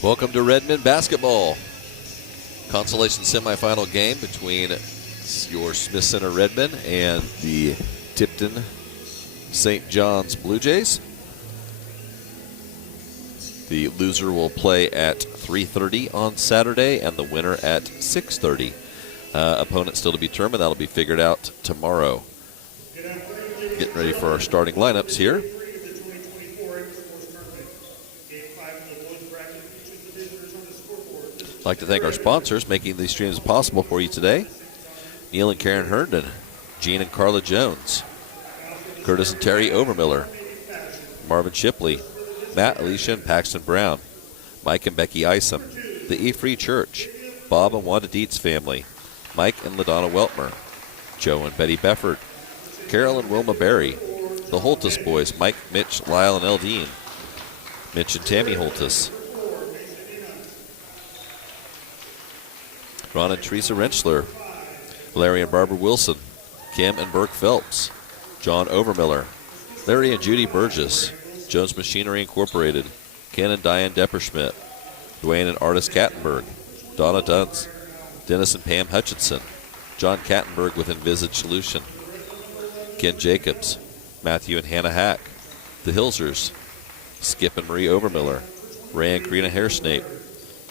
Welcome to Redmen basketball. Consolation semifinal game between your Smith Center Redmen and the Tipton St. John's Blue Jays. The loser will play at 3:30 on Saturday and the winner at 6:30. Opponent still to be determined. That'll be figured out tomorrow. Getting ready for our starting lineups here. I'd like to thank our sponsors making these streams possible for you today. Neil and Karen Herndon, Gene and Carla Jones, Curtis and Terry Overmiller, Marvin Shipley, Matt, Alicia, and Paxton Brown, Mike and Becky Isom, the E-Free Church, Bob and Wanda Dietz family, Mike and LaDonna Weltmer, Joe and Betty Befford, Carol and Wilma Berry, the Holtus boys, Mike, Mitch, Lyle, and Eldine, Mitch and Tammy Holtus, Ron and Teresa Renschler, Larry and Barbara Wilson, Kim and Burke Phelps, John Overmiller, Larry and Judy Burgess, Jones Machinery Incorporated, Ken and Diane Depperschmidt, Dwayne and Artis Kattenberg, Donna Dunst, Dennis and Pam Hutchinson, John Kattenberg with Envisage Solution, Ken Jacobs, Matthew and Hannah Hack, the Hilsers, Skip and Marie Overmiller, Ray and Karina Hairsnape,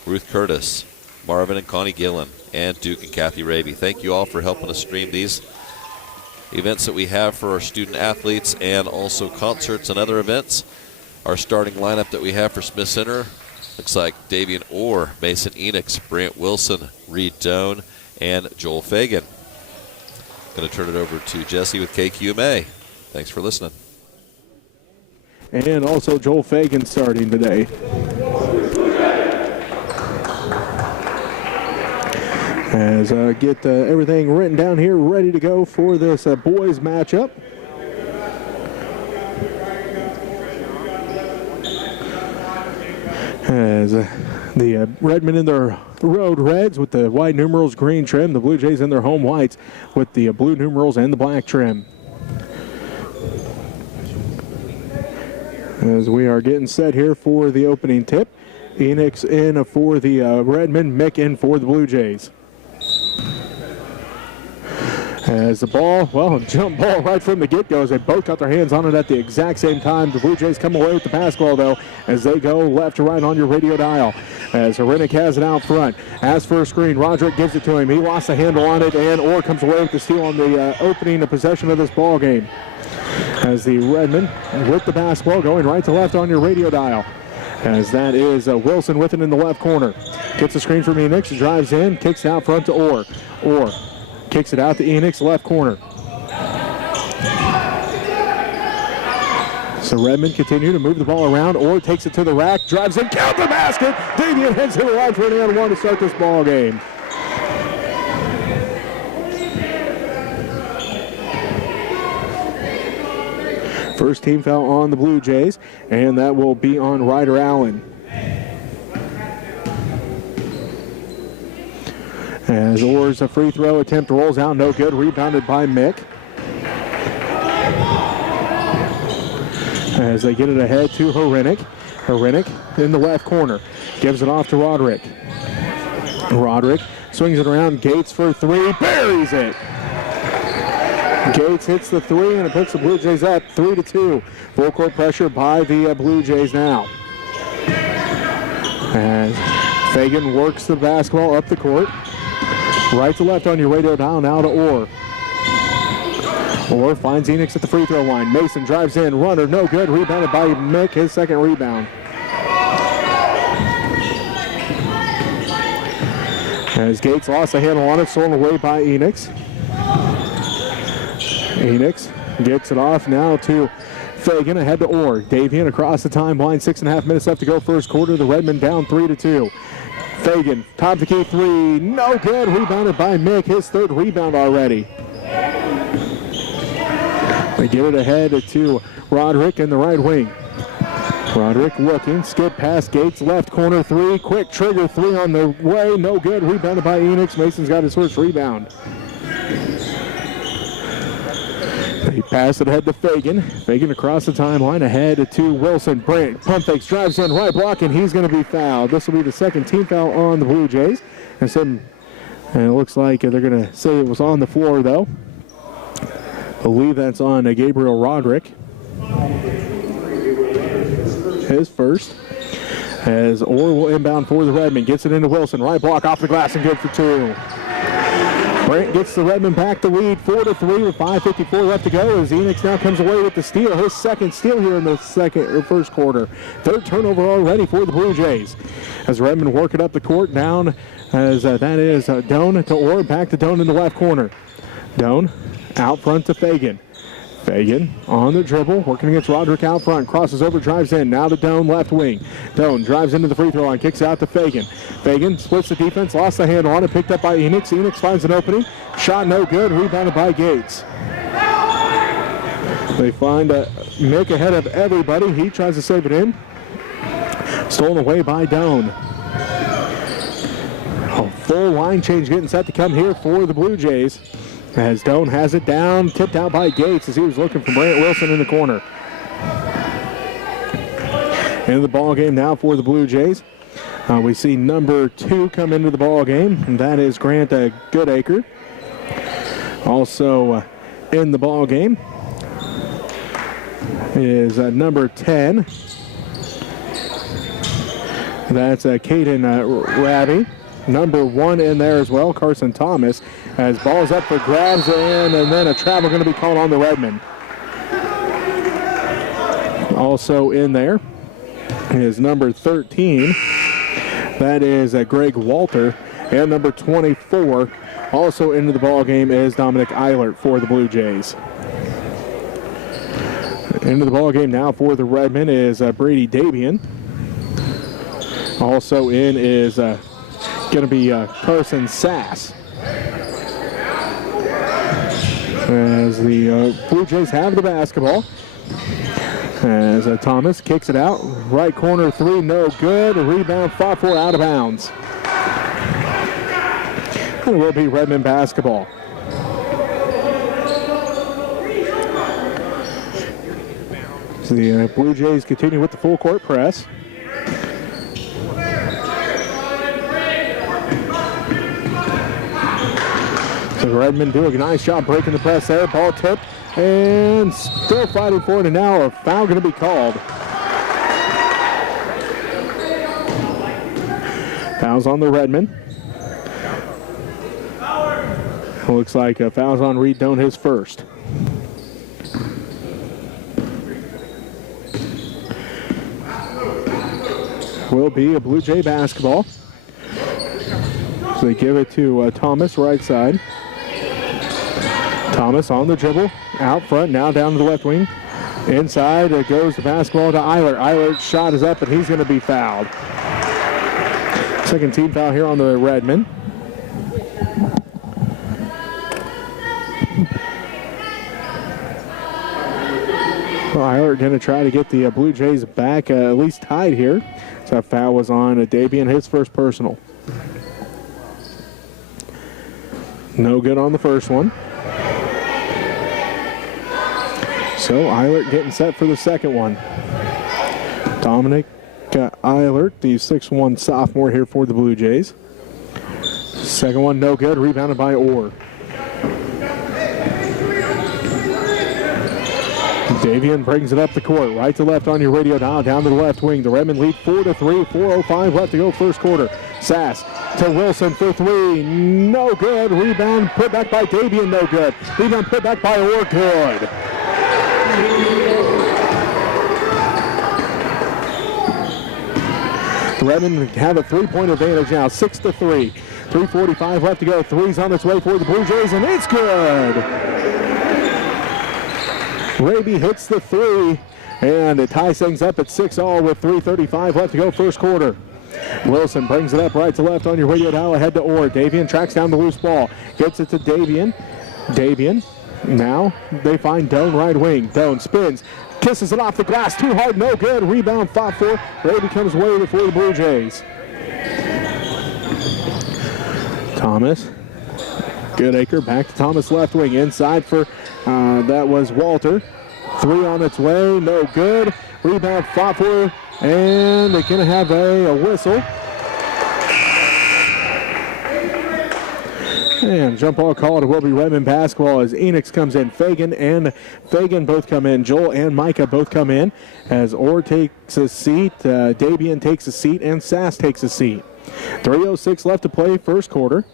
Ruth Curtis, Marvin and Connie Gillen, and Duke and Kathy Raby. Thank you all for helping us stream these events that we have for our student athletes and also concerts and other events. Our starting lineup that we have for Smith Center looks like Davian Orr, Mason Enix, Brant Wilson, Reed Doan, and Joel Fagan. Going to turn it over to Jesse with KQMA. Thanks for listening. And also Joel Fagan starting today. As get everything written down here, ready to go for this boys matchup. As the Redmen in their road reds with the white numerals, green trim. The Blue Jays in their home whites with the blue numerals and the black trim. As we are getting set here for the opening tip. Enix in for the Redmen, Mick in for the Blue Jays. As the ball, well, a jump ball right from the get-go as they both got their hands on it at the exact same time. The Blue Jays come away with the basketball, though, as they go left to right on your radio dial. As Hrenik has it out front. As for a screen, Roderick gives it to him. He lost the handle on it, and Orr comes away with the steal on the opening possession of this ball game. As the Redmen with the basketball going right to left on your radio dial. As that is Wilson with it in the left corner. Gets the screen from Enix, drives in, kicks out front to Orr. Orr kicks it out to Enix, left corner. So Redmen continue to move the ball around. Orr takes it to the rack, drives in, count the basket. Davian heads to the line for an and one to start this ball game. First team foul on the Blue Jays, and that will be on Ryder Allen. As Orr's free throw attempt rolls out, no good, rebounded by Mick. As they get it ahead to Hrenik. Hrenik in the left corner, gives it off to Roderick. Roderick swings it around, Gates for three, buries it. Gates hits the three, and it puts the Blue Jays up 3-2. Full court pressure by the Blue Jays now. As Fagan works the basketball up the court. Right to left on your radio dial, now to Orr. Orr finds Enix at the free throw line. Mason drives in, runner, no good. Rebounded by Mick, his second rebound. As Gates lost the handle on it, stolen away by Enix. Enix gets it off now to Fagan, ahead to Orr. Davian across the timeline, 6.5 minutes left to go first quarter. The Redmen down 3-2. Fagan, top of the key three, no good. Rebounded by Mick, his third rebound already. They get it ahead to Roderick in the right wing. Roderick looking, skip past Gates, left corner three, quick trigger three on the way, no good. Rebounded by Enix. Mason's got his first rebound. They pass it ahead to Fagan. Fagan across the timeline ahead to Wilson. Brant pump fakes, drives in, right block, and he's going to be fouled. This will be the second team foul on the Blue Jays. And it looks like they're going to say it was on the floor, though. I believe that's on Gabriel Roderick. His first. As Orr will inbound for the Redmen. Gets it into Wilson. Right block off the glass and good for two. Brant gets the Redmen back to lead 4-3 with 5:54 left to go as Enix now comes away with the steal. His second steal here in the first quarter. Third turnover already for the Blue Jays. As Redmen work it up the court down as that is Doan to Orr. Back to Doan in the left corner. Doan out front to Fagan. Fagan on the dribble, working against Roderick out front, crosses over, drives in, now to Doan left wing. Doan drives into the free throw line, kicks out to Fagan. Fagan splits the defense, lost the handle on it, picked up by Enix. Enix finds an opening, shot no good, rebounded by Gates. They find Mick ahead of everybody, he tries to save it in. Stolen away by Doan. A full line change getting set to come here for the Blue Jays. As Doan has it down, tipped out by Gates as he was looking for Brant Wilson in the corner. Into the ball game now for the Blue Jays. We see number 2 come into the ball game, and that is Grant Goodacre. Also in the ball game is number 10. That's Caden Raby. Number 1 in there as well, Carson Thomas. As ball's up for grabs and then a travel going to be called on the Redmen. Also in there is number 13. That is Greg Walter. And number 24, also into the ball game, is Dominic Eilert for the Blue Jays. Into the ball game now for the Redmen is Brady Davian. Also in is going to be Carson Sass. As the Blue Jays have the basketball. As Thomas kicks it out. Right corner 3, no good. A rebound, fought for, out of bounds. It will be Redmen basketball. So the Blue Jays continue with the full court press. So the Redmen do a nice job breaking the press there. Ball tipped and still fighting for it, and now a foul going to be called. Foul's on the Redmen. Looks like a foul's on Reed Doan, his first. Will be a Blue Jay basketball. So they give it to Thomas, right side. Thomas on the dribble, out front, now down to the left wing. Inside goes the basketball to Eilert. Eilert's shot is up and he's going to be fouled. Second team foul here on the Redmen. Well, Eilert going to try to get the Blue Jays back at least tied here. So that foul was on Davian, his first personal. No good on the first one. So Eilert getting set for the second one. Dominic Eilert, the 6'1" sophomore here for the Blue Jays. Second one no good, rebounded by Orr. Davian brings it up the court, right to left on your radio dial, down to the left wing. The Redmen lead 4-3, 4:05 left to go first quarter. Sass to Wilson for 3, no good. Rebound put back by Davian, no good. Rebound put back by Orr, good. The Redmen have a 3-point advantage now, 6-3. 3:45 left to go. Three's on its way for the Blue Jays, and it's good. Raby hits the 3, and it ties things up at 6-all with 3:35 left to go first quarter. Wilson brings it up right to left on your radio dial, ahead to Orr. Davian tracks down the loose ball, gets it to Davian. Davian, now they find Doan right wing. Doan spins, kisses it off the glass, too hard, no good. Rebound fought for. Raby comes away with it for the Blue Jays. Thomas. Goodacre back to Thomas left wing. Inside for That was Walter. 3 on its way, no good. Rebound fought for, and they're going to have a whistle. And jump ball called. It will be Redmen basketball as Enix comes in. Fagan and Fagan both come in. Joel and Micah both come in as Orr takes a seat, Davian takes a seat, and Sass takes a seat. 3:06 left to play, first quarter.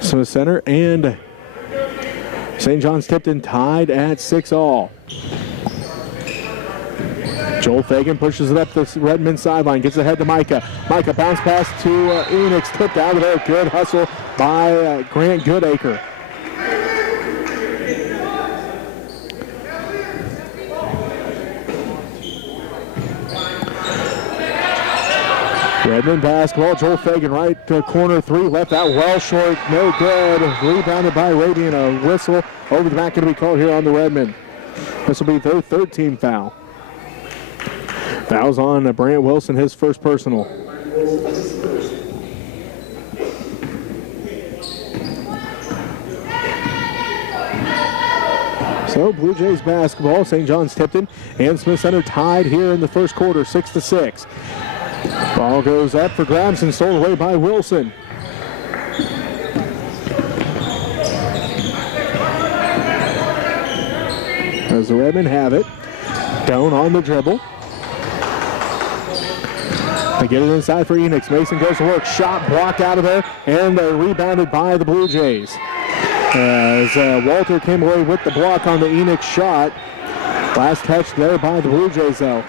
Smith Center and St. John's Tipton tied at 6-all. Joel Fagan pushes it up the Redmond sideline, gets ahead to Micah. Micah bounce pass to Enix, tipped out of there. Good hustle by Grant Goodacre. Redmond basketball. Joel Fagan right to corner 3, left out well short, no good. Rebounded by Radian. A whistle over the back going to be called here on the Redmond. This will be their 3rd team foul. Foul's on Brant Wilson, his first personal. So Blue Jays basketball, St. John's Tipton and Smith Center tied here in the first quarter, 6-6. Ball goes up for grabs and stolen away by Wilson. As the Redmen have it, Doan on the dribble. They get it inside for Enix. Mason goes to work. Shot blocked out of there, and they're rebounded by the Blue Jays. As Walter came away with the block on the Enix shot. Last touch there by the Blue Jays, though.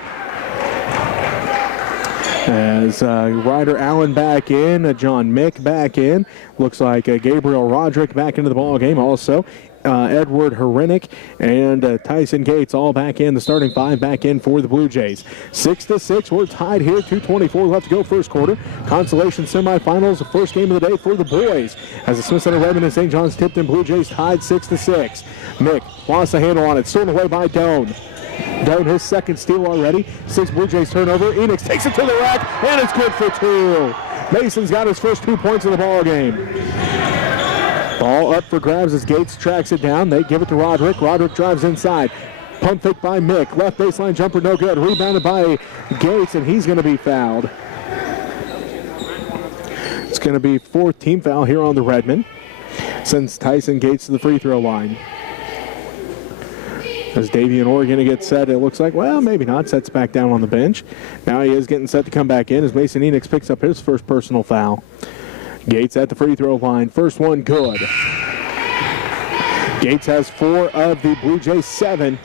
As Ryder Allen back in, John Mick back in. Looks like Gabriel Roderick back into the ball game also. Edward Herenick and Tyson Gates all back in. The starting 5 back in for the Blue Jays. 6-6. We're tied here. 2:24 left to go first quarter. Consolation semifinals, the first game of the day for the boys. As the Smith Center Redmen and St. John's Tipton Blue Jays tied 6-6. Mick lost the handle on it. Stolen away by Doan. Doan, his second steal already. 6 Blue Jays turnover. Enix takes it to the rack, and it's good for 2. Mason's got his first 2 points of the ball game. Ball up for grabs as Gates tracks it down. They give it to Roderick. Roderick drives inside. Pump fake by Mick. Left baseline jumper, no good. Rebounded by Gates, and he's going to be fouled. It's going to be 4th team foul here on the Redmen. Sends Tyson Gates to the free throw line. As Davian Orr going to get set, it looks like, well, maybe not. Sets back down on the bench. Now he is getting set to come back in as Mason Enix picks up his first personal foul. Gates at the free throw line. First one good. Gates has 4 of the Blue Jays 7.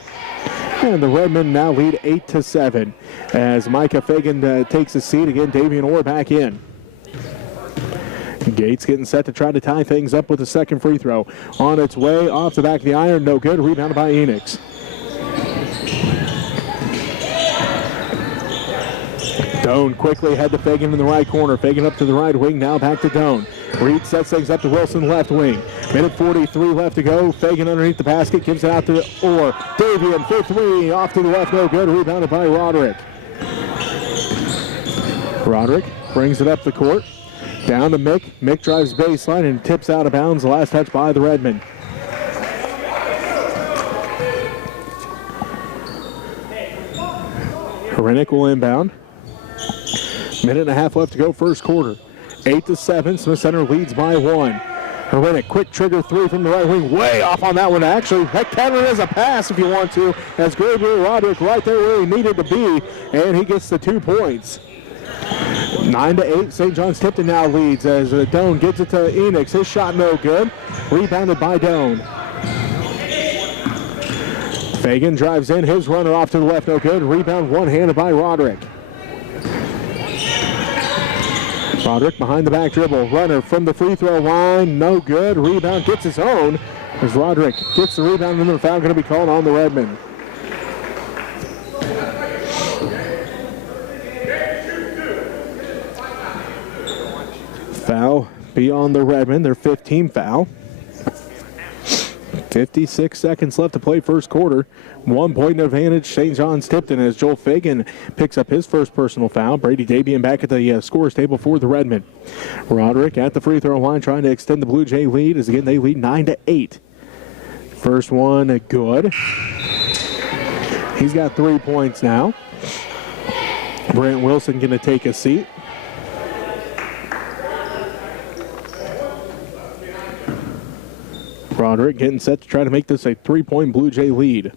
And the Redmen now lead 8-7. As Micah Fagan takes a seat again, Davian Orr back in. Gates getting set to try to tie things up with the second free throw. On its way, off the back of the iron, no good. Rebounded by Enix. Doan quickly head to Fagan in the right corner. Fagan up to the right wing, now back to Doan. Reed sets things up to Wilson, left wing. Minute 43 left to go. Fagan underneath the basket, gives it out to Orr. Davian for 3, off to the left, no good. Rebounded by Roderick. Roderick brings it up the court. Down to Mick. Mick drives baseline and tips out of bounds. The last touch by the Redmen. Herenick will inbound. Minute and a half left to go first quarter. 8-7. Smith Center leads by 1. Herenick, quick trigger 3 from the right wing. Way off on that one. Actually, that counted as a pass if you want to. As Gabriel Roderick right there where he needed to be. And he gets the 2 points. 9-8. St. John's Tipton now leads as Doan gets it to Enix. His shot no good. Rebounded by Doan. Fagan drives in. His runner off to the left, no good. Rebound one-handed by Roderick. Roderick behind the back dribble. Runner from the free throw line. No good. Rebound gets his own. As Roderick gets the rebound and the foul going to be called on the Redmen. Foul be on the Redmen. Their 15th foul. 56 seconds left to play first quarter. 1 point advantage, St. John's Tipton as Joel Fagan picks up his first personal foul. Brady Davian back at the scorer's table for the Redmen. Roderick at the free throw line trying to extend the Blue Jay lead as again they lead 9-8. First one, good. He's got 3 points now. Brent Wilson going to take a seat. Roderick getting set to try to make this a 3-point Blue Jay lead.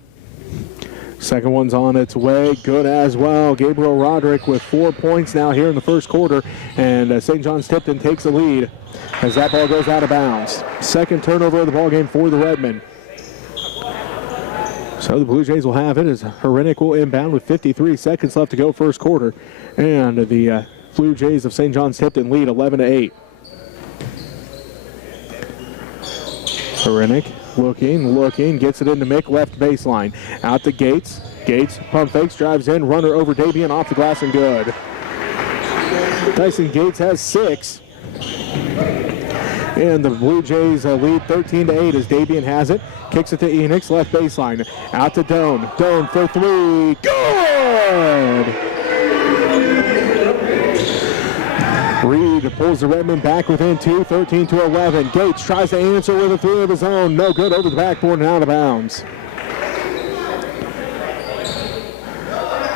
Second one's on its way. Good as well. Gabriel Roderick with 4 points now here in the first quarter. And St. John's Tipton takes the lead as that ball goes out of bounds. Second turnover of the ball game for the Redmen. So the Blue Jays will have it as Herenick will inbound with 53 seconds left to go first quarter. And the Blue Jays of St. John's Tipton lead 11-8. Herenick looking, gets it into Mick, left baseline. Out to Gates. Gates pump fakes, drives in, runner over Davian, off the glass and good. Tyson Gates has 6. And the Blue Jays lead 13-8 as Davian has it. Kicks it to Enix, left baseline. Out to Doan. Doan for 3. Good! Reed pulls the Redmen back within 2, 13-11. Gates tries to answer with a 3 of his own. No good, over the backboard and out of bounds.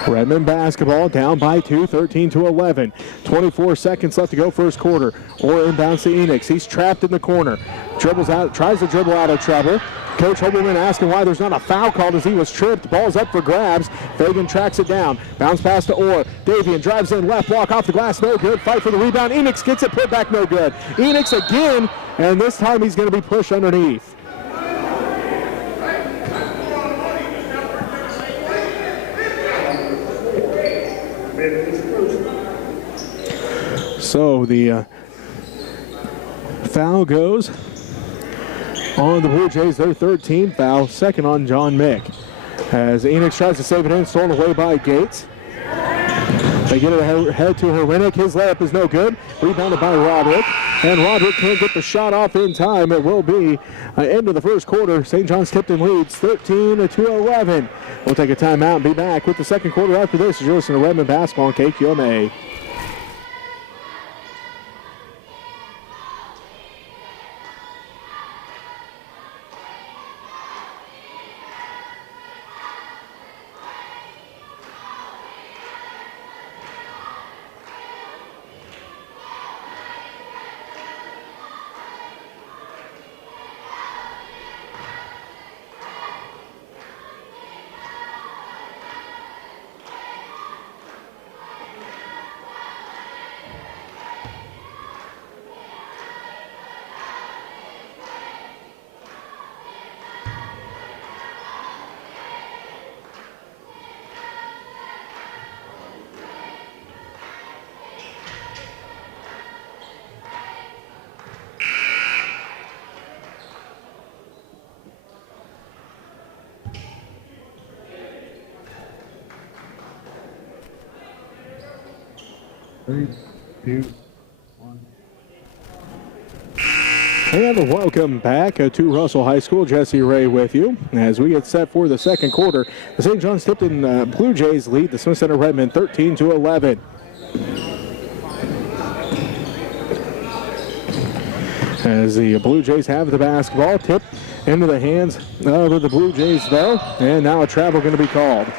Redmen basketball down by 2, 13-11. 24 seconds left to go first quarter. Or inbounds to Enix. He's trapped in the corner. Dribbles out, tries to dribble out of trouble. Coach Hobelman asking why there's not a foul called as he was tripped. Ball's up for grabs. Fagan tracks it down. Bounce pass to Orr. Davian drives in left, block off the glass, no good. Fight for the rebound. Enix gets it, put back, no good. Enix again, and this time he's going to be pushed underneath. So the foul goes on the Blue Jays, their 13th foul, second on John Mick. As Enix tries to save it in, stolen away by Gates. They get it ahead to Herenick. His layup is no good. Rebounded by Roderick. And Roderick can't get the shot off in time. It will be end of the first quarter. St. John's Tipton leads 13-11. We'll take a timeout and be back with the second quarter after this as you're listening to Redmen Basketball on KQMA. Three, two, one. And welcome back to Russell High School. Jesse Ray with you as we get set for the second quarter. The St. John's Tipton Blue Jays lead the Smith Center Redmen 13-11. As the Blue Jays have the basketball, tip into the hands of the Blue Jays though, and now a travel going to be called.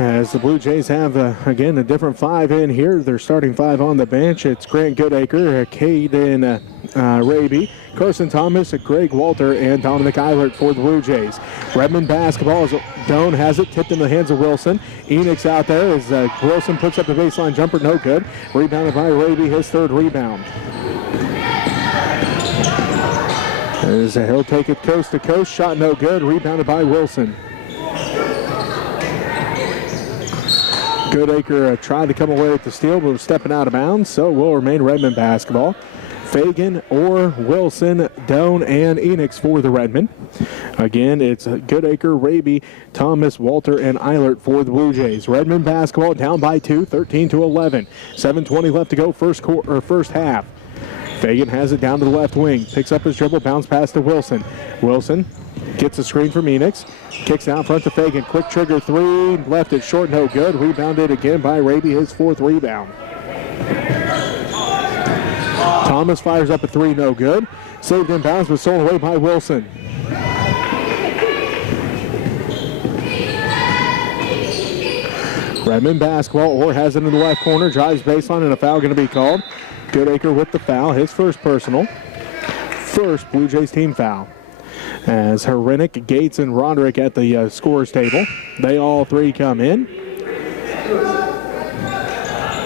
As the Blue Jays have, again, a different 5 in here. They're starting 5 on the bench. It's Grant Goodacre, Caden Raby, Carson Thomas, Greg Walter, and Dominic Eilert for the Blue Jays. Redmen basketball as Doan has it, tipped in the hands of Wilson. Enix out there as Wilson puts up the baseline jumper, no good. Rebounded by Raby, his third rebound. As he'll take it coast to coast, shot no good, rebounded by Wilson. Goodacre tried to come away with the steal, but was stepping out of bounds, so will remain Redmen basketball. Fagan, Orr, Wilson, Doan, and Enix for the Redmen. Again, it's Goodacre, Raby, Thomas, Walter, and Eilert for the Blue Jays. Redmen basketball down by 2, 13-11. 7:20 left to go first half. Fagan has it down to the left wing, picks up his dribble, bounce pass to Wilson. Wilson gets a screen from Enix, kicks out front to Fagan, quick trigger 3, left it short, no good. Rebounded again by Raby, his fourth rebound. Thomas fires up a three, no good. Saved in bounds, but stolen away by Wilson. Redmen basketball. Orr has it in the left corner, drives baseline, and a foul going to be called. Goodacre with the foul, his first personal. First Blue Jays team foul. As Herinick, Gates, and Roderick at the scorers table. They all three come in.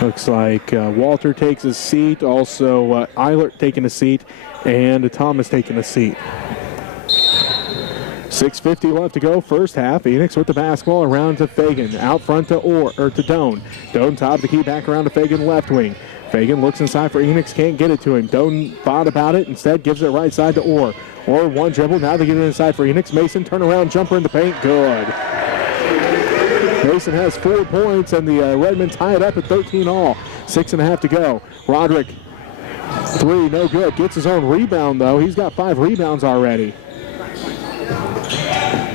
Looks like Walter takes a seat, also Eilert taking a seat, and Thomas taking a seat. 6:50 left to go, first half. Enix with the basketball around to Fagan, out front to to Doan. Doan top the key back around to Fagan, left wing. Fagan looks inside for Enix, can't get it to him. Doan thought about it, instead gives it right side to Orr. Orr one dribble, now they get it inside for Enix. Mason turnaround jumper in the paint, good. Mason has 4 points, and the Redmen tie it up at 13 all. 6.5 to go. Roderick, three, no good. Gets his own rebound, though. He's got 5 rebounds already.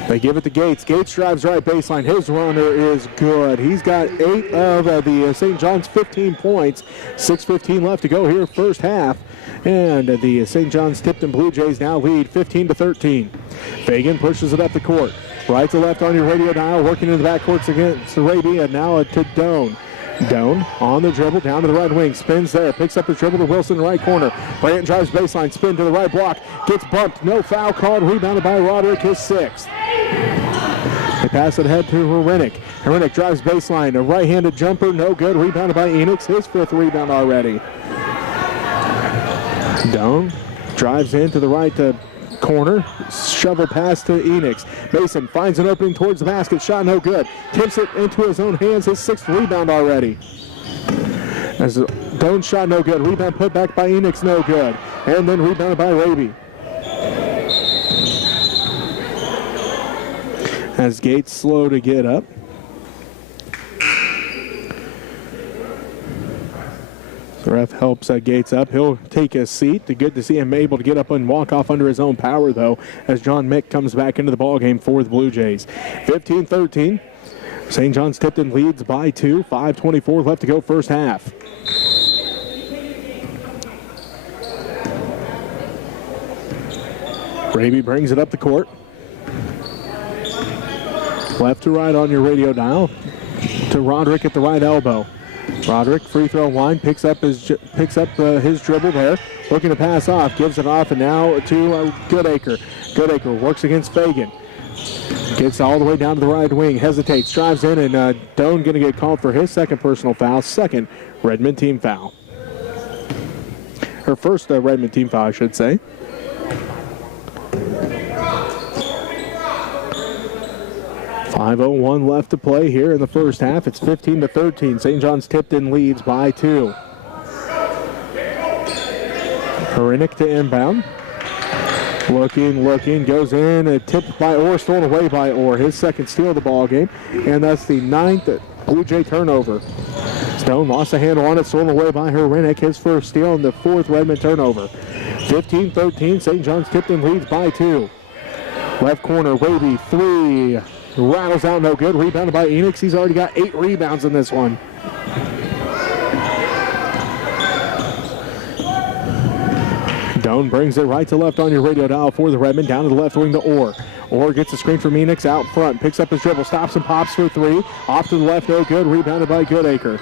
They give it to Gates. Gates drives right baseline. His runner is good. He's got 8 of the St. John's 15 points. 6:15 left to go here, first half. And the St. John's Tipton Blue Jays now lead 15-13. Fagan pushes it up the court. Right to left on your radio dial, working in the backcourts against Arabia. Now to Doan. Doan on the dribble, down to the right wing, spins there, picks up the dribble to Wilson in the right corner. Bryant drives baseline, spin to the right block, gets bumped, no foul called, rebounded by Roderick, his 6th. They pass it ahead to Herinick. Herinick drives baseline, a right-handed jumper, no good, rebounded by Enix, his 5th rebound already. Doan drives into the right corner, shovel pass to Enix. Mason finds an opening towards the basket, shot no good. Tips it into his own hands, his 6th rebound already. As Doan shot no good, rebound put back by Enix, no good. And then rebounded by Raby. As Gates slow to get up. The ref helps Gates up. He'll take a seat. Good to see him able to get up and walk off under his own power, though, as John Mick comes back into the ballgame for the Blue Jays. 15-13. St. John's Tipton leads by 2. 5:24 left to go, first half. Raby brings it up the court. Left to right on your radio dial. To Roderick at the right elbow. Roderick, free throw line, picks up his dribble there, looking to pass off, gives it off, and now to Goodacre. Goodacre works against Fagan. Gets all the way down to the right wing, hesitates, drives in, and Doan going to get called for his 2nd personal foul, 2nd Redmen team foul. Her first Redmen team foul, I should say. .5:01 left to play here in the first half. It's 15-13. St. John's Tipton leads by 2. Herinick to inbound. Looking, goes in, tipped by Orr, stolen away by Orr. His 2nd steal of the ball game, and that's the 9th Blue Jay turnover. Stone lost the handle on it, stolen away by Herinick. His 1st steal and the 4th Redmen turnover. 15-13. St. John's Tipton leads by 2. Left corner, Raby, 3. Rattles out, no good. Rebounded by Enix. He's already got 8 rebounds in this one. Doan brings it right to left on your radio dial for the Redmen. Down to the left wing to Orr. Orr gets a screen from Enix out front. Picks up his dribble. Stops and pops for 3. Off to the left, no good. Rebounded by Goodacre.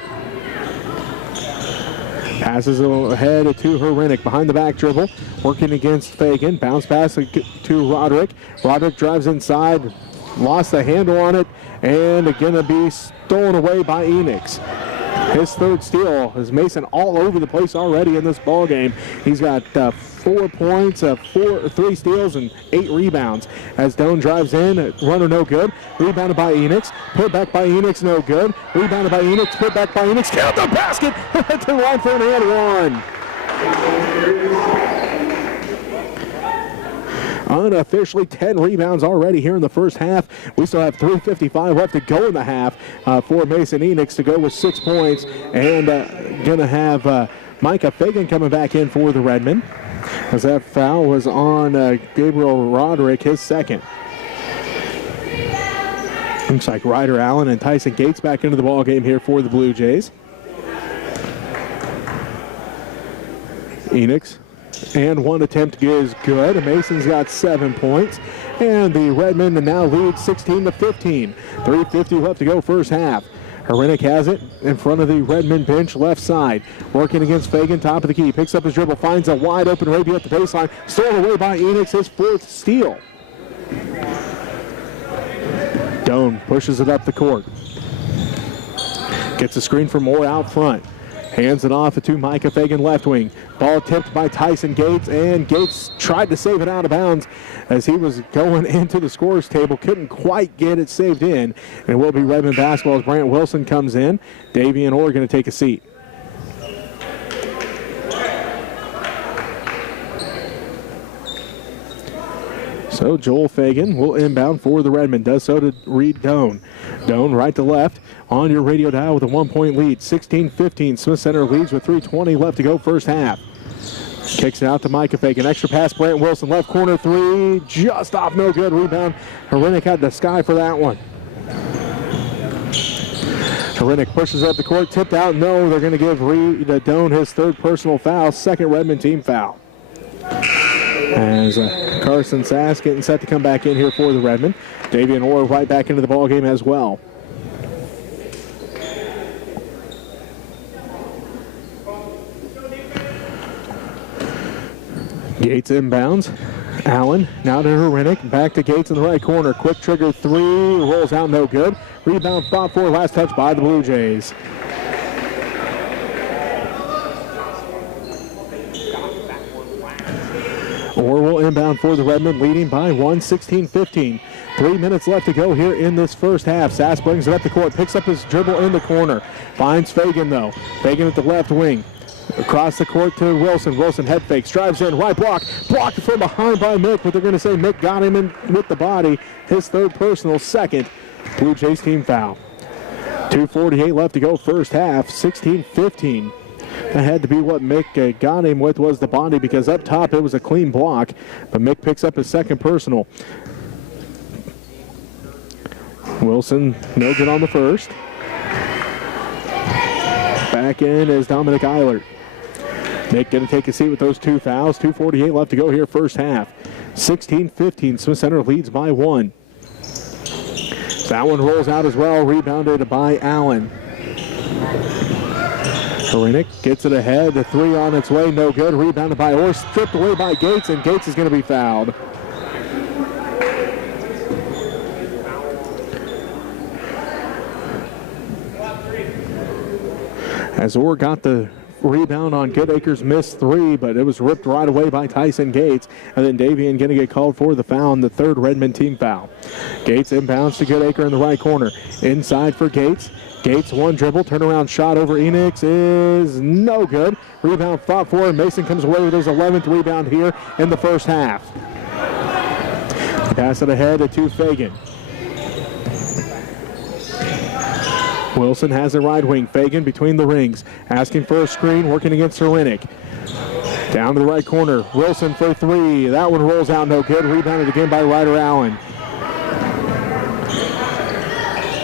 Passes ahead to Herinick. Behind the back dribble. Working against Fagan. Bounce pass to Roderick. Roderick drives inside. Lost the handle on it, and going to be stolen away by Enix. His 3rd steal is Mason all over the place already in this ball game. He's got 4 points, 3 steals, and 8 rebounds. As Doan drives in, runner no good. Rebounded by Enix. Put back by Enix, no good. Rebounded by Enix. Put back by Enix. Count the basket to the line for an and 1. Unofficially 10 rebounds already here in the first half. We still have 3:55 left to go in the half for Mason Enix to go with 6 points. And going to have Micah Fagan coming back in for the Redmen, as that foul was on Gabriel Roderick, his 2nd. Looks like Ryder Allen and Tyson Gates back into the ball game here for the Blue Jays. Enix. And one attempt is good. Mason's got 7 points. And the Redmen now lead 16-15. 3:50 left to go first half. Hrenek has it in front of the Redmen bench left side. Working against Fagan, top of the key. Picks up his dribble, finds a wide open Rabia at the baseline. Stolen away by Enix, his 4th steal. Doan pushes it up the court. Gets a screen from Moore out front. Hands it off to Micah Fagan, left wing. Ball tipped by Tyson Gates, and Gates tried to save it out of bounds as he was going into the scorer's table. Couldn't quite get it saved in. And it will be Redmond basketball as Brant Wilson comes in. Davey and Orr going to take a seat. So Joel Fagan will inbound for the Redmen. Does so to Reed Doan. Doan right to left on your radio dial with a 1-point lead. 16-15. Smith Center leads with 3:20 left to go first half. Kicks it out to Micah Fagan. Extra pass, Brant Wilson. Left corner three. Just off, no good. Rebound. Hrenek had the sky for that one. Hrenek pushes up the court. Tipped out. No, they're going to give Reed Doan his 3rd personal foul. 2nd Redmond team foul. As Carson Sass getting set to come back in here for the Redmen. Davian Orr right back into the ballgame as well. Gates inbounds. Allen now to Hrenek. Back to Gates in the right corner. Quick trigger 3. Rolls out, no good. Rebound fought for. Last touch by the Blue Jays. Orr will inbound for the Redmen, leading by 1, 16-15. 3 minutes left to go here in this first half. Sass brings it up the court, picks up his dribble in the corner. Finds Fagan, though. Fagan at the left wing. Across the court to Wilson. Wilson head fakes, drives in, right block. Blocked from behind by Mick, but they're going to say Mick got him in with the body. His 3rd personal, 2nd Blue Jays team foul. 2:48 left to go first half, 16-15. That had to be what Mick got him with, was the body, because up top it was a clean block. But Mick picks up his 2nd personal. Wilson, no good on the first. Back in is Dominic Eilert. Mick going to take a seat with those 2 fouls. 2:48 left to go here first half. 16-15. Smith Center leads by 1. That one rolls out as well. Rebounded by Allen. Hrenek gets it ahead. The 3 on its way. No good. Rebounded by Orr. Stripped away by Gates, and Gates is going to be fouled. As Orr got the rebound on Goodacre's missed 3, but it was ripped right away by Tyson Gates. And then Davian going to get called for the foul, and the 3rd Redmond team foul. Gates inbounds to Goodacre in the right corner. Inside for Gates. Gates, 1 dribble, turnaround shot over Enix is no good. Rebound fought for, and Mason comes away with his 11th rebound here in the first half. Pass it ahead to Fagan. Wilson has a right wing. Fagan between the rings. Asking for a screen, working against Hrenek. Down to the right corner. Wilson for 3. That one rolls out, no good. Rebounded again by Ryder Allen.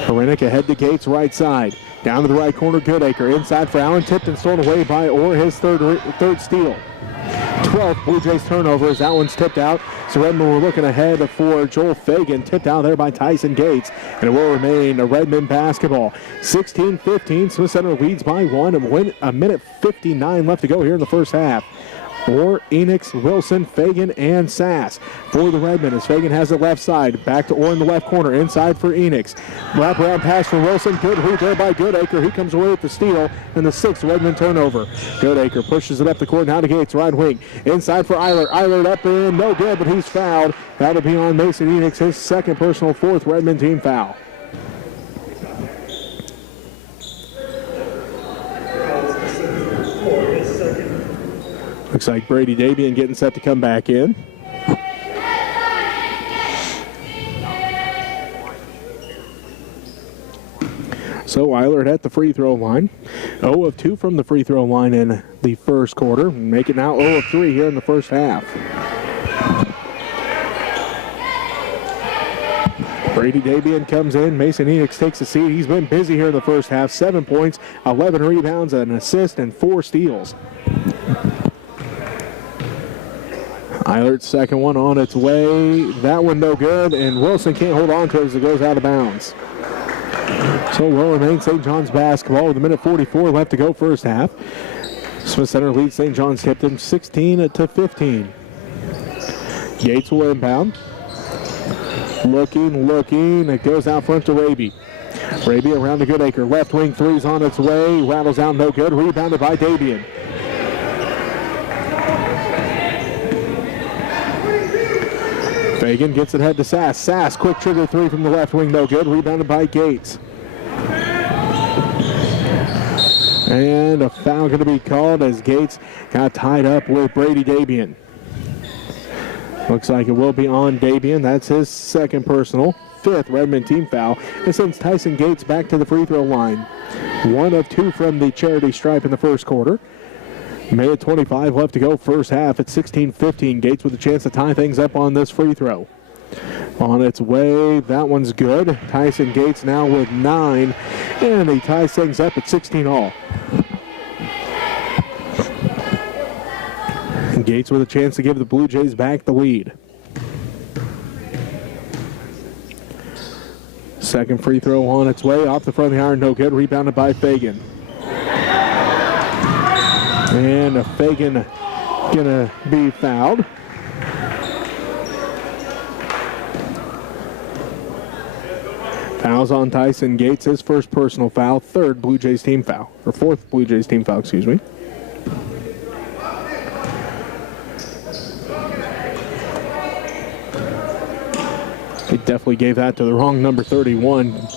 Hrenek ahead to Gates, right side. Down to the right corner, Goodacre. Inside for Allen. Tipton stolen away by Orr, his 3rd steal. 12th Blue Jays turnover as that one's tipped out. So Redmond were looking ahead for Joel Fagan, tipped out there by Tyson Gates, and it will remain a Redmond basketball. 16-15, Smith Center leads by 1, and a minute 59 left to go here in the first half. Orr, Enix, Wilson, Fagan, and Sass for the Redmen as Fagan has it left side. Back to Orr in the left corner. Inside for Enix. Wraparound pass for Wilson. Good read there by Goodacre. He comes away with the steal and the 6th Redmond turnover. Goodacre pushes it up the court. Now to Gates, right wing. Inside for Eilert. Eilert up in. No good, but he's fouled. That'll be on Mason Enix, his 2nd personal, 4th Redmond team foul. Looks like Brady Davian getting set to come back in. So Eilert at the free throw line. 0 of 2 from the free throw line in the first quarter. Make it now 0 of 3 here in the first half. Brady Davian comes in. Mason Enix takes a seat. He's been busy here in the first half. 7 points, 11 rebounds, an assist, and 4 steals. Eilert's second one on its way. That one no good, and Wilson can't hold on to it as it goes out of bounds. So will remain St. John's basketball with a minute 44 left to go first half. Smith Center leads St. John's Tipton 16-15. Gates will inbound. Looking. It goes out front to Raby. Raby around to Goodacre. Left wing three's on its way. Rattles out no good. Rebounded by Davian. Fagan gets it head to Sass. Sass, quick trigger three from the left wing, no good. Rebounded by Gates. And a foul going to be called as Gates got tied up with Brady Davian. Looks like it will be on Davian. That's his second personal. Fifth Redmen team foul. This sends Tyson Gates back to the free throw line. 1 of 2 from the charity stripe in the first quarter. Minute 25 left to go first half at 16-15. Gates with a chance to tie things up on this free throw. On its way, that one's good. Tyson Gates now with 9, and he ties things up at 16 all. And Gates with a chance to give the Blue Jays back the lead. Second free throw on its way, off the front of the iron, no good. Rebounded by Fagan. And Fagan gonna be fouled. Fouls on Tyson Gates, his first personal foul, third Blue Jays team foul, or fourth Blue Jays team foul, excuse me. He definitely gave that to the wrong number 31.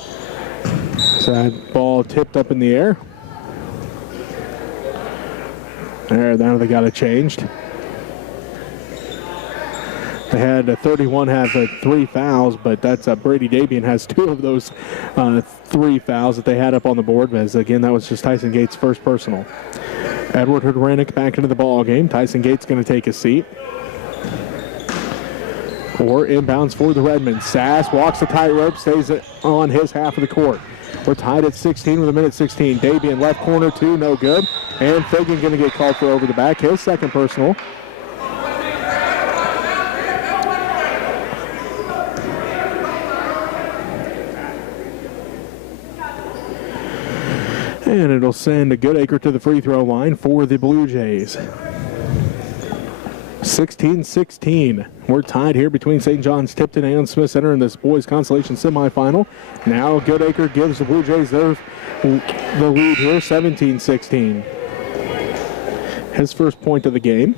So that ball tipped up in the air. There, now they got it changed. They had 31 have 3 fouls, but that's Brady Davian has 2 of those 3 fouls that they had up on the board. As again, that was just Tyson Gates' first personal. Edward Hrdrenick back into the ball game. Tyson Gates going to take a seat. Or inbounds for the Redmen. Sass walks the tightrope, stays on his half of the court. We're tied at 16 with a minute 16. Davian left corner 2, no good. And Fagan going to get called for over the back, his second personal. And it'll send a Goodacre to the free throw line for the Blue Jays. 16-16. We're tied here between St. John's Tipton and Smith Center in this boys consolation semifinal. Now Goodacre gives the Blue Jays the lead here, 17-16. His first point of the game.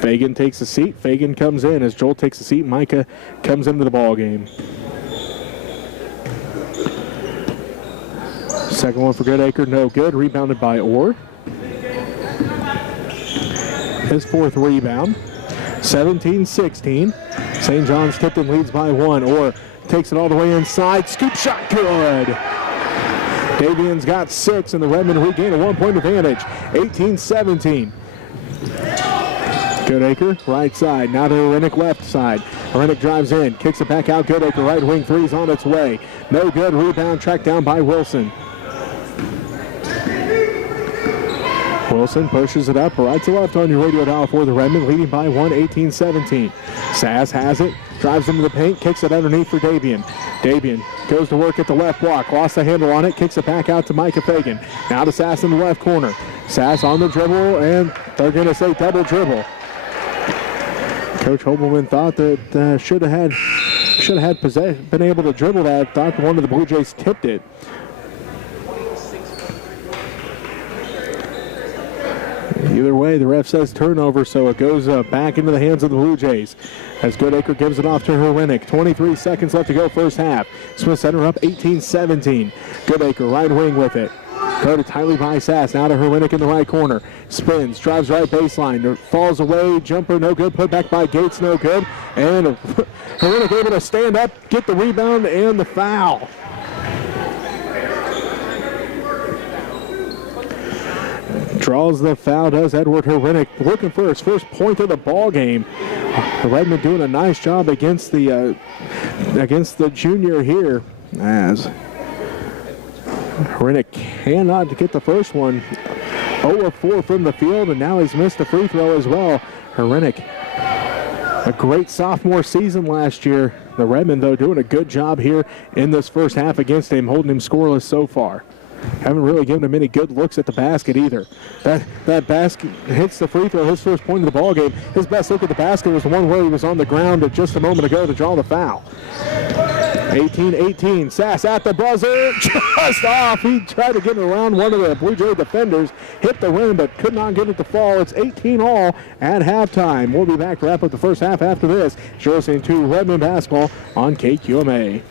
Fagan takes a seat. Fagan comes in as Joel takes a seat. Micah comes into the ball game. Second one for Goodacre, no good. Rebounded by Orr. His fourth rebound. 17-16. St. John's Tipton leads by 1. Orr takes it all the way inside. Scoop shot, good. Davian's got 6, and the Redmen regain a 1-point advantage. 18-17. Goodacre, right side. Now to Hrdrenick, left side. Hrdrenick drives in, kicks it back out. Goodacre, right wing, 3's on its way. No good. Rebound tracked down by Wilson. Wilson pushes it up right to left on your radio dial for the Redmen, leading by 1, 18-17. Sass has it, drives into the paint, kicks it underneath for Davian. Davian goes to work at the left block, lost the handle on it, kicks it back out to Micah Fagan. Now to Sass in the left corner. Sass on the dribble, and they're going to say double dribble. Coach Hobelman thought that should have had been able to dribble that. Thought one of the Blue Jays tipped it. Either way, the ref says turnover, so it goes back into the hands of the Blue Jays as Goodacre gives it off to Hrdrenick. 23 seconds left to go first half. Smith Center up 18-17. Goodacre right wing with it. Go to Tylee by Sass. Now to Hrdrenick in the right corner. Spins, drives right baseline. Falls away. Jumper no good. Put back by Gates no good. And Hrdrenick able to stand up, get the rebound, and the foul. Draws the foul, does Edward Hrdrenick, looking for his first point of the ball game. The Redmen doing a nice job against the junior here, as Hrdrenick cannot get the first one. 0 of 4 from the field, and now he's missed the free throw as well. Hrdrenick A great sophomore season last year. The Redmen, though, doing a good job here in this first half against him, holding him scoreless so far. Haven't really given him any good looks at the basket either. That basket hits the free throw, his first point of the ball game. His best look at the basket was the one where he was on the ground just a moment ago to draw the foul. 18-18, Sass at the buzzer, just off. He tried to get around one of the Blue Jay defenders, hit the rim, but could not get it to fall. It's 18 all at halftime. We'll be back to wrap up the first half after this. You're listening to Redmen basketball on KQMA.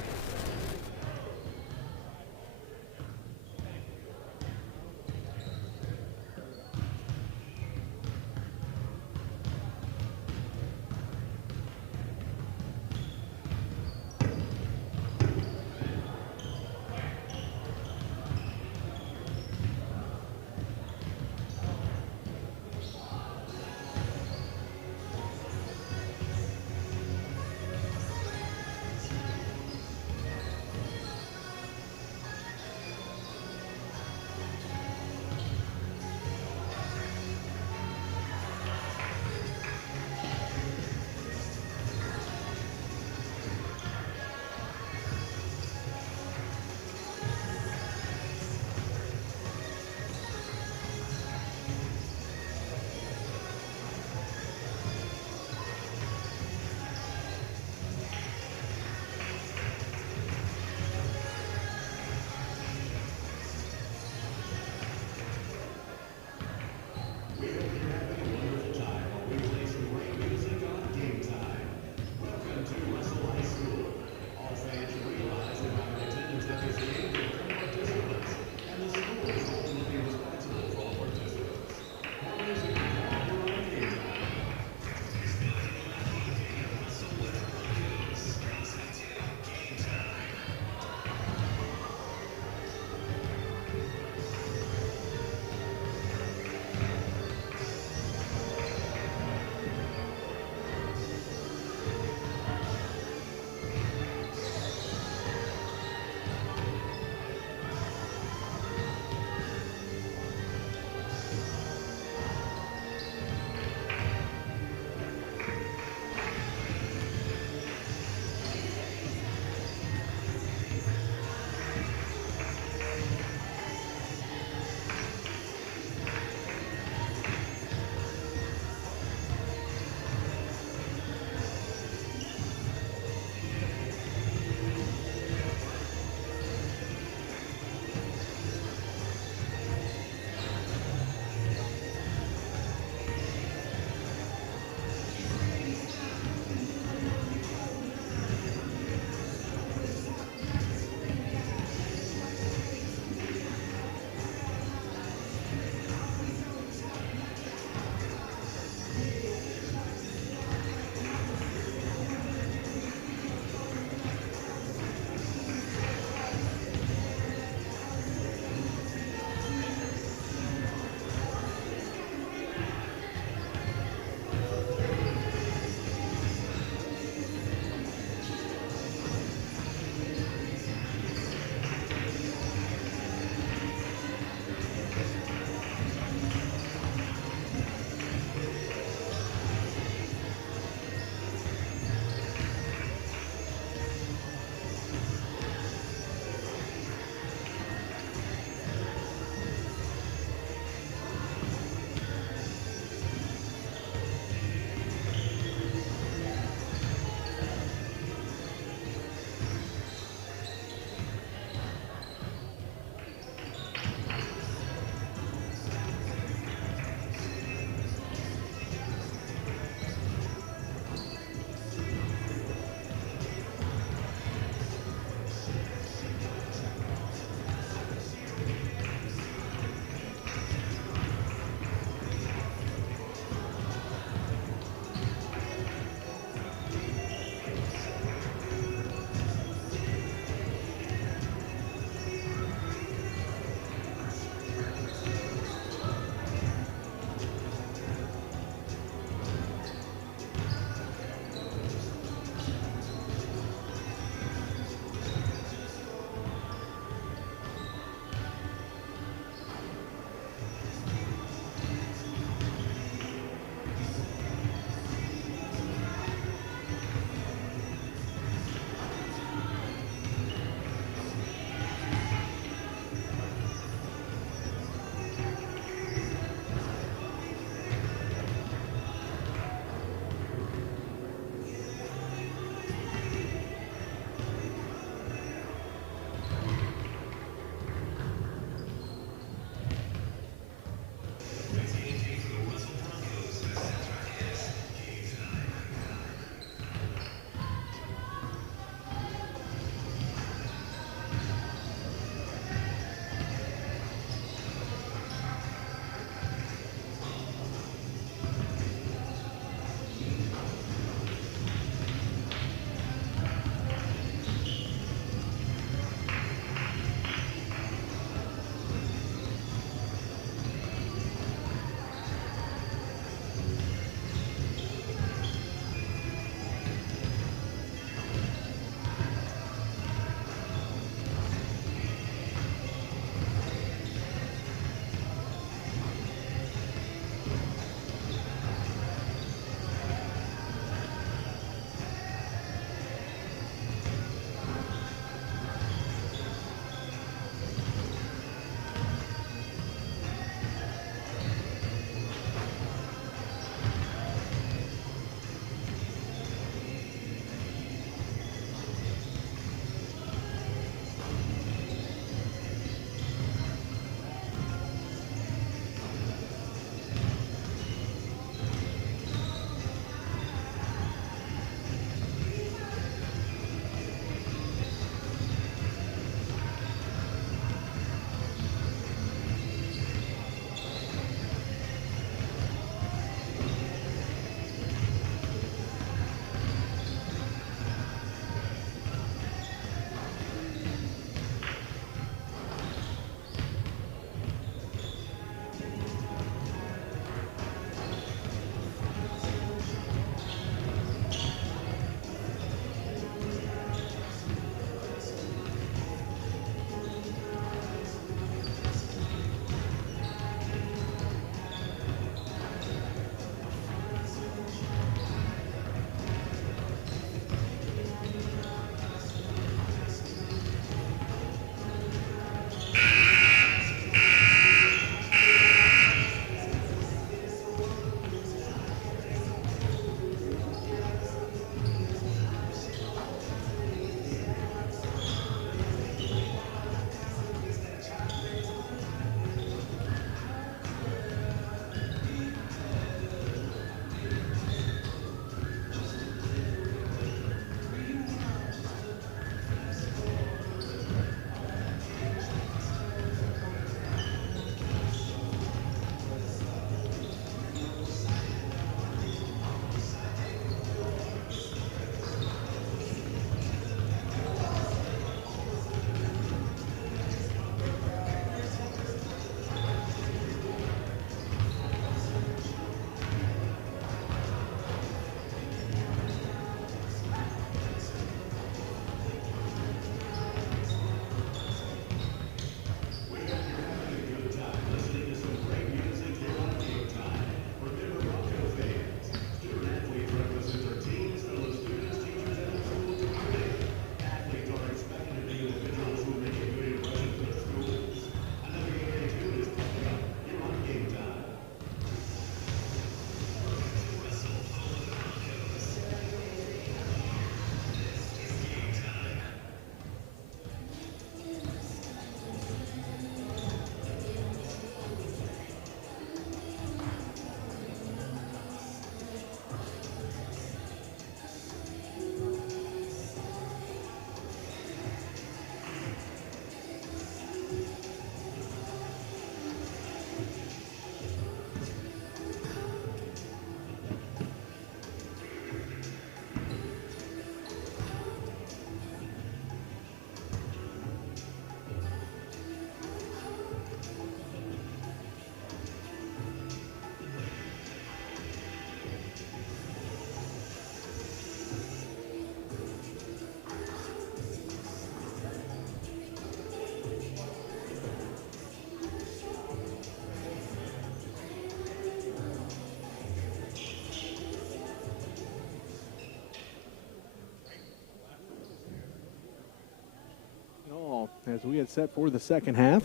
as we had set for the second half.